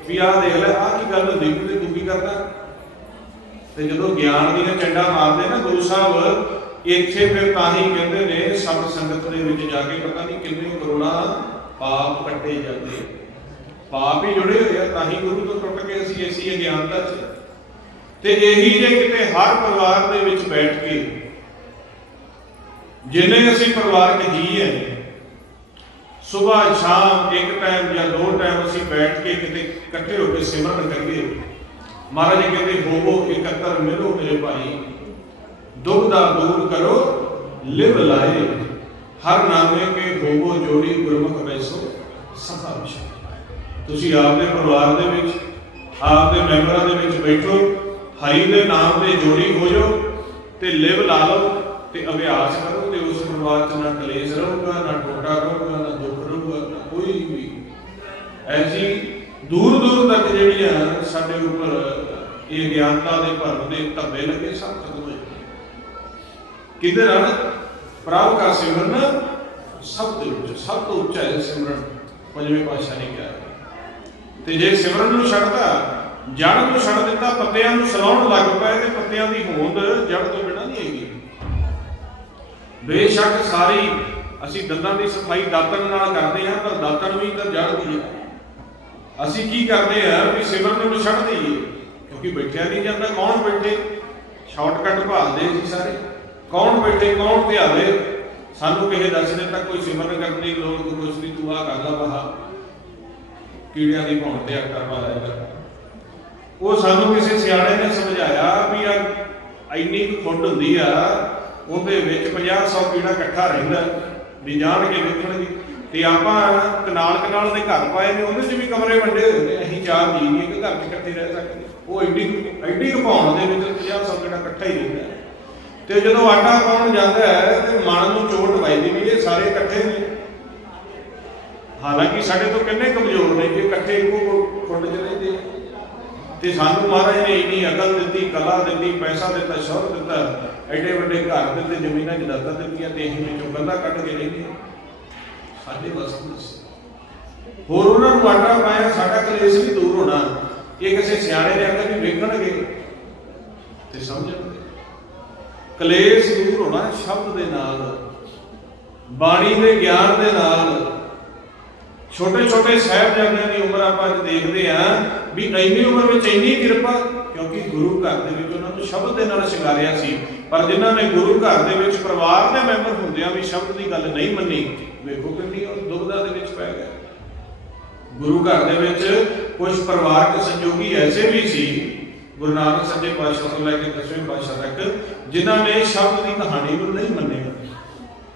ਵੀ ਆਹ ਦੇਖ ਲੈ ਆਹ ਕੀ ਗੱਲ ਹੁੰਦੀ ਤੇ ਤੂੰ ਕੀ ਕਰਦਾ। ਤੇ ਜਦੋਂ ਗਿਆਨ ਦੀਆਂ ਚੰਡਾ ਮਾਰਦੇ ਨਾ ਗੁਰੂ ਸਾਹਿਬ, ਇੱਥੇ ਫਿਰ ਤਾਂ ਹੀ ਕਹਿੰਦੇ ਨੇ ਸਤ ਸੰਗਤ ਦੇ ਵਿੱਚ ਜਾ ਕੇ ਪਤਾ ਨਹੀਂ ਕਿੰਨੇ ਕਰੋੜਾਂ ਪਾਪ ਕੱਟੇ ਜਾਂਦੇ। ਪਾਪ ਹੀ ਜੁੜੇ ਹੋਏ ਆ, ਤਾਂ ਹੀ ਗੁਰੂ ਤੋਂ ਟੁੱਟ ਕੇ ਅਸੀਂ ਐਸੀ ਅਗਿਆਨਤਾ 'ਚ। ਤੇ ਇਹੀ ਜੇ ਕਿਤੇ ਹਰ ਪਰਿਵਾਰ ਦੇ ਵਿੱਚ ਬੈਠ ਕੇ, ਜਿੰਨੇ ਅਸੀਂ ਪਰਿਵਾਰਕ ਜੀ ਹੈ, ਸੁਬਾਹ ਸ਼ਾਮ ਇੱਕ ਟਾਈਮ ਜਾਂ 2 ਟਾਈਮ ਅਸੀਂ ਬੈਠ ਕੇ ਕਿਤੇ ਇਕੱਠੇ ਹੋ ਕੇ ਸਿਮਰਨ ਕਰੀਏ। ਮਹਾਰਾਜ ਜੀ ਕਹਿੰਦੇ ਹੋਵੋ ਇਕੱਤਰ ਮਿਲੋ ਮੇਰੇ ਭਾਈ, ਦੁੱਖ ਦਾ ਦੂਰ ਕਰੋ ਲਿਵ ਲਾਏ, ਹਰ ਨਾਮੇ ਕੇ ਹੋਵੋ ਜੋੜੀ ਗੁਰਮੁਖ ਵੈਸੋ ਸਭਾ ਵਿਸ਼ਾ। ਤੁਸੀਂ ਆਪਦੇ ਪਰਿਵਾਰ ਦੇ ਵਿੱਚ, ਆਪਦੇ ਮੈਂਬਰਾਂ ਦੇ ਵਿੱਚ ਬੈਠੋ, ਹਰੀ ਦੇ ਨਾਮ ਤੇ ਜੋੜੀ ਹੋ ਜਾਓ ਤੇ ਲਿਵ ਲਾ ਲਓ ਤੇ ਅਭਿਆਸ ਕਰੋ, ਤੇ ਉਸ ਪਰਿਵਾਰ 'ਚ ਨਾ ਕਲੇਸ਼ ਰਹੂਗਾ, ਨਾ ਟੋਟਾ ਰਹੂਗਾ, ਨਾ ਦੁੱਖ ਰਹੂਗਾ, ਨਾ ਕੋਈ ਵੀ ਐਸੀ ਦੂਰ ਦੂਰ ਤੱਕ ਜਿਹੜੀਆਂ ਸਾਡੇ ਉੱਪਰ ਇਹ ਗਿਆਨਤਾ ਦੇ ਭਰਮ ਦੇ ਧੱਬੇ ਲੱਗੇ, ਸਭ ਖਤਮ ਹੋ ਜਾਣਗੇ। ਕਿਹਦੇ ਨਾਲ? ਪ੍ਰਭ ਦਾ ਸਿਮਰਨ ਸਭ ਦੇ ਵਿੱਚ ਸਭ ਤੋਂ ਉੱਚਾ ਹੈ ਸਿਮਰਨ, ਪੰਜਵੇਂ ਪਾਤਸ਼ਾਹ ਨੇ ਕਿਹਾ। ਤੇ ਜੇ ਸਿਮਰਨ ਨੂੰ ਛੱਡਦਾ, ਜੜ ਨੂੰ ਛੱਡ ਦਿੱਤਾ, ਪੱਤਿਆਂ ਨੂੰ ਸਲਾਉਣ ਲੱਗ ਪਏ, ਤੇ ਪੱਤਿਆਂ ਦੀ ਹੋਂਦ ਜੜ ਤੋਂ ਬਿਨਾਂ ਨਹੀਂ ਹੈਗੀ। ਬੇਸ਼ੱਕ ਸਾਰੀ ਅਸੀਂ ਦੰਦਾਂ ਦੀ ਸਫਾਈ ਦਾਤਣ ਨਾਲ ਕਰਦੇ ਹਾਂ, ਪਰ ਦਾਤਣ ਵੀ ਤਾਂ ਜੜ ਦੀ ਹੈ। ਅਸੀਂ ਕੀ ਕਰਦੇ ਹਾਂ ਵੀ ਸਿਮਰਨ ਨੂੰ ਛੱਡ ਦਈਏ, ਕਿਉਂਕਿ ਬੈਠਿਆ ਨਹੀਂ ਜਾਂਦਾ। ਕੌਣ ਬੈਠੇ? ਸ਼ਾਰਟਕਟ ਭਾਲਦੇ ਸੀ ਸਾਰੇ। ਕੌਣ ਬੈਠੇ, ਕੌਣ ਧਿਆਵੇ? ਸਾਨੂੰ ਕਿਸੇ ਦੱਸ ਦਿੱਤਾ ਕੋਈ ਸਿਮਰਨ ਕਰਨ ਦੀ ਲੋੜ, ਕੁਛ ਵੀ ਤੂੰ ਆਹ ਕਰ ਲਾ, ਬਾਹਾ ਕੀੜਿਆਂ ਦੀ ਭੌਣ ਤੇ ਆਟਾ ਪਾ ਲਿਆ। ਉਹ ਸਾਨੂੰ ਕਿਸੇ ਸਿਆਣੇ ਨੇ ਸਮਝਾਇਆ ਵੀ ਆ ਇੰਨੀ ਕੁ ਖੁੱਡ ਹੁੰਦੀ ਆ, ਉਹਦੇ ਵਿੱਚ 50-100 ਕੀੜਾ ਇਕੱਠਾ ਰਹਿੰਦਾ, ਵੀ ਜਾਣ ਕੇ ਵੇਖਣਗੇ। ਤੇ ਆਪਾਂ ਕਨਾਲ ਦੇ ਘਰ ਪਾਏ ਨੇ, ਉਹਦੇ 'ਚ ਵੀ ਕਮਰੇ ਵੰਡੇ ਹੋਏ ਨੇ। ਅਸੀਂ 4 ਜੀ ਇੱਕ ਘਰ 'ਚ ਇਕੱਠੇ ਰਹਿ ਸਕਦੇ। ਉਹ ਐਡੀ ਕੁ ਭੌਣ ਦੇ ਵਿੱਚ 50-100 ਕੀੜਾ ਇਕੱਠਾ ਹੀ ਰਹਿੰਦਾ। ਤੇ ਜਦੋਂ ਆਟਾ ਪਾਉਣ ਜਾਂਦਾ ਹੈ ਤੇ ਮਨ ਨੂੰ ਚੋਟ ਵੱਜਦੀ ਵੀ ਇਹ ਸਾਰੇ ਇਕੱਠੇ ਨੇ, ਹਾਲਾਂਕਿ ਸਾਡੇ ਤੋਂ ਕਿੰਨੇ ਕਮਜ਼ੋਰ ਨੇ ਕਿ ਇਕੱਠੇ ਇੱਕੋ ਖੁੱਡ 'ਚ ਰਹਿੰਦੇ। ਤੇ ਸਾਨੂੰ ਮਹਾਰਾਜ ਨੇ ਇੰਨੀ ਅਕਲ ਦਿੱਤੀ, ਕਲਾ ਦਿੱਤੀ, ਪੈਸਾ ਦਿੱਤਾ, ਸ਼ੌਹਰਤ ਦਿੱਤਾ, ਐਡੇ ਵੱਡੇ ਘਰ ਦਿੱਤੇ, ਜ਼ਮੀਨਾਂ ਜਦਾਦਾਂ ਦਿੱਤੀਆਂ, ਤੇ ਅਸੀਂ ਵਿੱਚੋਂ ਕੰਧਾਂ ਕੱਢ ਕੇ ਰਹਿੰਦੇ। ਸਾਡੇ ਵੱਸ ਨਹੀਂ। ਹੋਰ ਉਹਨਾਂ ਨੂੰ ਆਟਾ ਪਾਇਆ, ਸਾਡਾ ਕਲੇਸ਼ ਵੀ ਦੂਰ ਹੋਣਾ। ਇਹ ਕਿਸੇ ਸਿਆਣੇ ਦੇ ਅੱਗੇ ਵੀ ਵੇਖਣਗੇ ਤੇ ਸਮਝਣਗੇ। ਕਲੇਸ਼ ਦੂਰ ਹੋਣਾ ਸ਼ਬਦ ਦੇ ਨਾਲ, ਬਾਣੀ ਦੇ ਗਿਆਨ ਦੇ ਨਾਲ। ਛੋਟੇ ਛੋਟੇ ਸਾਹਿਬਜ਼ਾਦਿਆਂ ਦੀ ਉਮਰ ਆਪਾਂ ਅੱਜ ਦੇਖਦੇ ਹਾਂ ਵੀ ਇੰਨੀ ਉਮਰ ਵਿੱਚ ਇੰਨੀ ਕਿਰਪਾ, ਕਿਉਂਕਿ ਗੁਰੂ ਘਰ ਦੇ ਵਿੱਚ ਉਹਨਾਂ ਨੂੰ ਸ਼ਬਦ ਦੇ ਨਾਲ ਸ਼ਿੰਗਾਰਿਆ ਸੀ। ਪਰ ਜਿਨ੍ਹਾਂ ਨੇ ਗੁਰੂ ਘਰ ਦੇ ਵਿੱਚ ਪਰਿਵਾਰ ਦੇ ਮੈਂਬਰ ਹੁੰਦਿਆਂ ਵੀ ਸ਼ਬਦ ਦੀ ਗੱਲ ਨਹੀਂ ਮੰਨੀ, ਵੇਖੋ ਕਿੰਨੀ ਦੁਬਿਧਾ ਦੇ ਵਿੱਚ ਪੈ ਗਏ। ਗੁਰੂ ਘਰ ਦੇ ਵਿੱਚ ਕੁਝ ਪਰਿਵਾਰਕ ਸੰਯੋਗੀ ਐਸੇ ਵੀ ਸੀ, ਗੁਰੂ ਨਾਨਕ ਸੱਚੇ ਪਾਤਸ਼ਾਹ ਤੋਂ ਲੈ ਕੇ 10ਵੇਂ ਪਾਤਸ਼ਾਹ ਤੱਕ, ਜਿਨ੍ਹਾਂ ਨੇ ਸ਼ਬਦ ਦੀ ਕਹਾਣੀ ਨੂੰ ਨਹੀਂ ਮੰਨਿਆ।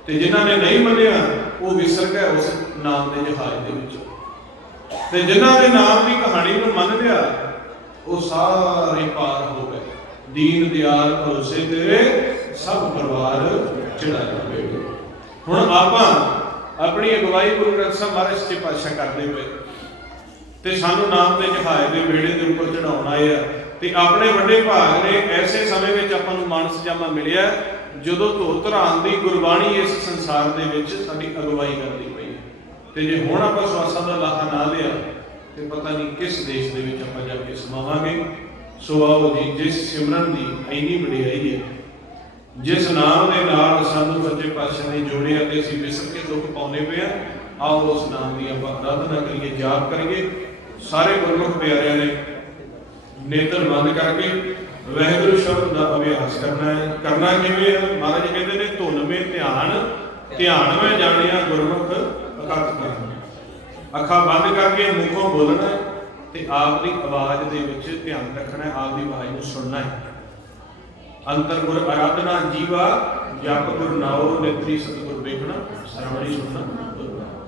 ਤੇ ਜਿਨ੍ਹਾਂ ਨੇ ਨਹੀਂ ਮੰਨਿਆ ਉਹ ਵਿਸਰ ਗਏ ਉਸ ਨਾਮ ਦੇ ਜਹਾਜ਼ ਦੇ ਵਿੱਚ। ਤੇ ਜਿਨ੍ਹਾਂ ਦੇ ਨਾਮ ਦੀ ਕਹਾਣੀ ਨੂੰ ਮੰਨ ਲਿਆ ਉਹ ਸਾਰੇ ਪਾਰ ਹੋ ਗਏ। ਦੀਨ ਦਿਆਲ ਭਰੋਸੇ ਤੇਰੇ ਸਭ ਪਰਿਵਾਰ ਚੜ੍ਹਾਇਆ ਬੇਟੇ। ਹੁਣ ਆਪਾਂ ਆਪਣੀ ਅਗਵਾਈ ਗੁਰੂ ਗ੍ਰੰਥ ਸਾਹਿਬ ਮਹਾਰਾਜ ਸੱਚੇ ਪਾਤਸ਼ਾਹ ਕਰਦੇ ਪਏ, ਤੇ ਸਾਨੂੰ ਨਾਮ ਦੇ ਜਹਾਜ਼ ਦੇ ਬੇੜੇ ਦੇ ਉੱਪਰ ਚੜਾਉਣ ਆਏ ਆ। ਤੇ ਆਪਣੇ ਵੱਡੇ ਭਾਗ ਨੇ ਐਸੇ ਸਮੇਂ ਵਿੱਚ ਆਪਾਂ ਨੂੰ ਮਾਨਸ ਜਾਮਾ ਮਿਲਿਆ ਜਦੋਂ ਧੁਰ ਧਰਾਨ ਦੀ ਗੁਰਬਾਣੀ ਇਸ ਸੰਸਾਰ ਦੇ ਵਿੱਚ ਸਾਡੀ ਅਗਵਾਈ ਕਰਦੀ ਪਈ। ਤੇ ਜੇ ਹੁਣ ਆਪਾਂ ਸਵਾਸਾਂ ਦਾ ਲਾਹਾ ਨਾ ਲਿਆ ਤੇ ਪਤਾ ਨਹੀਂ ਕਿਸ ਦੇਸ਼ ਦੇ ਵਿੱਚ ਆਪਾਂ ਜਾ ਕੇ ਸਮਾਵਾਂਗੇ। ਸੋ ਆਓ ਜੀ, ਜਿਸ ਸਿਮਰਨ ਦੀ ਇੰਨੀ ਵਡਿਆਈ ਹੈ, ਜਿਸ ਨਾਮ ਦੇ ਨਾਲ ਸਾਨੂੰ ਸੱਚੇ ਪਾਤਸ਼ਾਹ ਨੇ ਜੋੜਿਆ ਤੇ ਅਸੀਂ ਵਿਸਰ ਕੇ ਦੁੱਖ ਪਾਉਂਦੇ ਪਏ ਆ, ਆਓ ਉਸ ਨਾਮ ਦੀ ਆਪਾਂ ਆਰਾਧਨਾ ਕਰੀਏ, ਜਾਪ ਕਰੀਏ। ਸਾਰੇ ਗੁਰਮੁਖ ਪਿਆਰਿਆਂ ਨੇ ਨੇਤਰ ਬੰਦ ਕਰਕੇ ਵਾਹਿਗੁਰੂ ਸ਼ਬਦ ਦਾ ਅਭਿਆਸ ਕਰਨਾ ਹੈ। ਕਰਨਾ ਕਿਵੇਂ ਹੈ? ਮਹਾਰਾਜ ਕਹਿੰਦੇ ਨੇ ਧੁਨ ਮੇ ਧਿਆਨ ਮੈਂ ਜਾਣਿਆ ਗੁਰਮੁਖ ਇਕੱਠ ਕਰਨਾ। ਅੱਖਾਂ ਬੰਦ ਕਰਕੇ ਮੁਖੋਂ ਬੋਲਣਾ ਤੇ ਆਪ ਦੀ ਆਵਾਜ਼ ਦੇ ਵਿੱਚ ਧਿਆਨ ਰੱਖਣਾ ਹੈ, ਆਪ ਦੀ ਆਵਾਜ਼ ਨੂੰ ਸੁਣਨਾ ਹੈ। ਅੰਤਰ ਗੁਰ ਆਰਾਧਨਾ ਜੀਵਾ ਜਪ ਗੁਰ ਨਾਉ, ਨੇਤਰੀ ਸਤਿਗੁਰ ਵੇਖਣਾ, ਸਰਵਣੀ ਸੁਣਨਾ।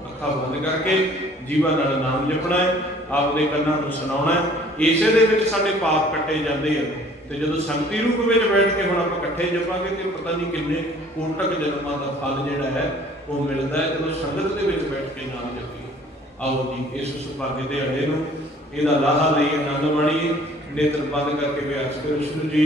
ਅੱਖਾਂ ਬੰਦ ਕਰਕੇ ਜੀਵਾ ਨਾਲ ਨਾਮ ਜਪਣਾ ਹੈ, ਆਪ ਦੇ ਕੰਨਾਂ ਨੂੰ ਸੁਣਾਉਣਾ ਹੈ। ਇਸੇ ਦੇ ਵਿੱਚ ਸਾਡੇ ਪਾਪ ਕੱਟੇ ਜਾਂਦੇ ਆ। ਤੇ ਜਦੋਂ ਸੰਗਤੀ ਰੂਪ ਵਿੱਚ ਬੈਠ ਕੇ ਹੁਣ ਆਪਾਂ ਇਕੱਠੇ ਜਪਾਂਗੇ ਤੇ ਪਤਾ ਨਹੀਂ ਕਿੰਨੇ ਕੋਟਕ ਜਨਮਾਂ ਦਾ ਫਲ ਜਿਹੜਾ ਹੈ ਉਹ ਮਿਲਦਾ ਹੈ ਜਦੋਂ ਸੰਗਤ ਦੇ ਵਿੱਚ ਬੈਠ ਕੇ ਨਾਮ ਜਪੀਏ। ਆਓ ਜੀ ਇਸ ਸੁਭਾਗੇ ਦੇ ਅੜੇ ਨੂੰ, ਇਹਦਾ ਲਾਹਾ ਲਈ ਆਨੰਦ ਮਾਣੀਏ। ਨੇਤਰ ਬੰਦ ਕਰਕੇ ਅਭਿਆਸ ਕਰੋ। ਸ਼ੁਰੂ ਜੀ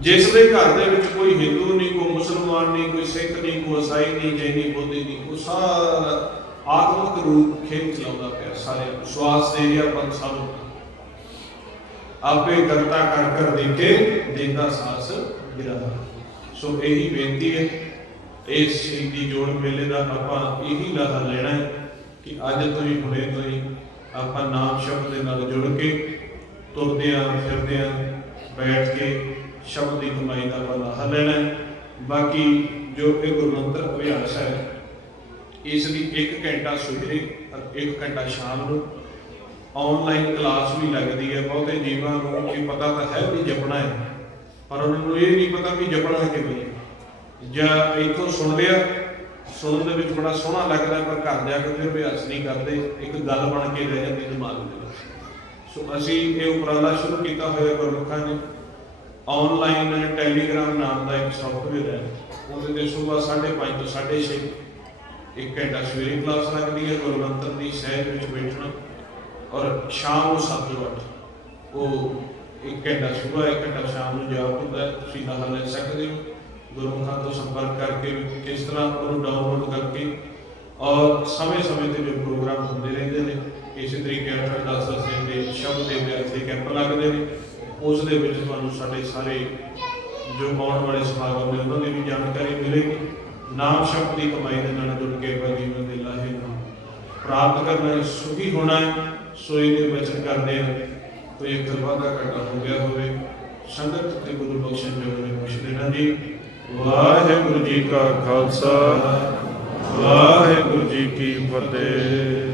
ਜਿਸ ਦੇ ਘਰ ਦੇ ਵਿੱਚ ਕੋਈ ਹਿੰਦੂ ਨਹੀਂ, ਕੋਈ ਮੁਸਲਮਾਨ ਨਹੀਂ, ਕੋਈ ਸਿੱਖ ਨਹੀਂ, ਕੋਈ ਈਸਾਈ ਨਹੀਂ, ਜੈਨੀ, ਬੋਧੀ ਨਹੀਂ, ਉਹ ਸਾਰਾ ਆਤਮਿਕ ਰੂਪ ਖੇਡ ਚਲਾਉਂਦਾ ਪਿਆ ਸਾਰਿਆਂ ਨੂੰ। ਸਵਾਸ ਦੇ ਰਿਹਾ ਪੰਥ ਸਾਨੂੰ ਆਪੇ ਕਰਤਾ ਕਰ ਕਰ ਦੇਖੇ ਦੇਂਦਾ ਸਾਸ ਗਿਰਾ। ਸੋ ਇਹੀ ਬੇਨਤੀ ਹੈ, ਇਸ ਸ਼ਹੀਦੀ ਜੋੜ ਮੇਲੇ ਦਾ ਆਪਾਂ ਇਹੀ ਲਾਹਾ ਲੈਣਾ ਹੈ ਕਿ ਅੱਜ ਤੋਂ ਹੀ, ਹੁਣੇ ਤੋਂ ਹੀ ਆਪਾਂ ਨਾਮ ਸ਼ਬਦ ਦੇ ਨਾਲ ਜੁੜ ਕੇ ਤੁਰਦਿਆਂ ਫਿਰਦਿਆਂ ਬੈਠ ਕੇ ਸ਼ਬਦ ਦੀ ਕਮਾਈ ਦਾ ਆਪਾਂ ਲਾਹਾ ਲੈਣਾ ਹੈ। ਬਾਕੀ ਜੋ ਇਹ ਗੁਰਮੰਤਰ ਅਭਿਆਸ ਹੈ, ਇਸ ਲਈ 1 ਘੰਟਾ ਸਵੇਰੇ ਔਰ 1 ਘੰਟਾ ਸ਼ਾਮ ਨੂੰ ਆਨਲਾਈਨ ਕਲਾਸ ਵੀ ਲੱਗਦੀ ਹੈ। ਬਹੁਤੇ ਜੀਵਾਂ ਨੂੰ ਇਹ ਪਤਾ ਤਾਂ ਹੈ ਵੀ ਜਪਣਾ ਹੈ, ਪਰ ਉਹਨਾਂ ਨੂੰ ਇਹ ਨਹੀਂ ਪਤਾ ਵੀ ਜਪਣਾ ਕਿਵੇਂ। ਜਾਂ ਇੱਥੋਂ ਸੁਣ ਲਿਆ, ਸੁਣਨ ਦੇ ਵਿੱਚ ਬੜਾ ਸੋਹਣਾ ਲੱਗਦਾ, ਪਰ ਘਰ ਜਾ ਕੇ ਅਭਿਆਸ ਨਹੀਂ ਕਰਦੇ, ਇੱਕ ਗੱਲ ਬਣ ਕੇ ਰਹਿ ਜਾਂਦੀ ਦਿਮਾਗ ਦੇ ਵਿੱਚ। ਸੋ ਅਸੀਂ ਇਹ ਉਪਰਾਲਾ ਸ਼ੁਰੂ ਕੀਤਾ ਹੋਇਆ ਗੁਰਮੁਖਾਂ ਨੇ। ਆਨਲਾਈਨ ਟੈਲੀਗ੍ਰਾਮ ਨਾਮ ਦਾ ਇੱਕ ਸੌਫਟਵੇਅਰ ਹੈ, ਉਹਦੇ ਤੇ ਸੁਬਹ 5:30 ਤੋਂ 6:30 1 ਘੰਟਾ ਸਵੇਰੇ ਕਲਾਸ ਲੱਗਦੀ ਹੈ ਗੁਰਮੰਤਰ ਦੀ ਸਹਿਜ ਵਿੱਚ ਬੈਠਣਾ, ਔਰ ਸ਼ਾਮ ਨੂੰ 7 ਤੋਂ 8 ਉਹ 1 ਘੰਟਾ ਸੁਬਹ 1 ਘੰਟਾ ਸ਼ਾਮ ਨੂੰ ਜਾਪ ਹੁੰਦਾ ਹੈ। ਤੁਸੀਂ ਲਾਹਾ ਲੈ ਸਕਦੇ ਹੋ ਗੁਰਮੁਖਾਂ ਤੋਂ ਸੰਪਰਕ ਕਰਕੇ, ਕਿਸ ਤਰ੍ਹਾਂ ਉਹਨੂੰ ਡਾਊਨਲੋਡ ਕਰਕੇ। ਔਰ ਸਮੇਂ-ਸਮੇਂ ਤੇ ਜੋ ਪ੍ਰੋਗਰਾਮ ਹੁੰਦੇ ਰਹਿੰਦੇ ਨੇ, ਇਸੇ ਤਰੀਕੇ ਨਾਲ 10-10 ਦਿਨ ਦੇ ਸ਼ਬਦ ਦੇ ਅਭਿਆਸ ਦੇ ਕੈਂਪ ਲੱਗਦੇ ਨੇ। ਉਸ ਦੇ ਵਿੱਚ ਤੁਹਾਨੂੰ ਸਾਡੇ ਸਾਰੇ ਜੋ ਆਉਣ ਵਾਲੇ ਸਮਾਗਮ ਨੇ ਉਹਨਾਂ ਦੀ ਵੀ ਜਾਣਕਾਰੀ ਮਿਲੇਗੀ। ਨਾਮ ਸ਼ਬਦ ਦੀ ਕਮਾਈ ਦੇ ਨਾਲ ਜੁੜ ਕੇ ਆਪਾਂ ਜੀਵਨ ਦੇ ਲਾਹੇ ਨੂੰ ਪ੍ਰਾਪਤ ਕਰਨਾ, ਸੁਖੀ ਹੋਣਾ ਹੈ। ਸੋ ਇਹਦੇ ਬਚਨ ਕਰਦੇ ਹਾਂ ਕੋਈ ਇੱਕ ਵਾਧਾ ਘਾਟਾ ਹੋ ਗਿਆ ਹੋਵੇ, ਸੰਗਤ ਤੇ ਗੁਰੂ ਬਖਸ਼ਣ ਜੋਗ ਨੇ ਬਖਸ਼ ਦੇਣਾ ਜੀ। ਵਾਹਿਗੁਰੂ ਜੀ ਕਾ ਖਾਲਸਾ, ਵਾਹਿਗੁਰੂ ਜੀ ਕੀ ਫਤਿਹ।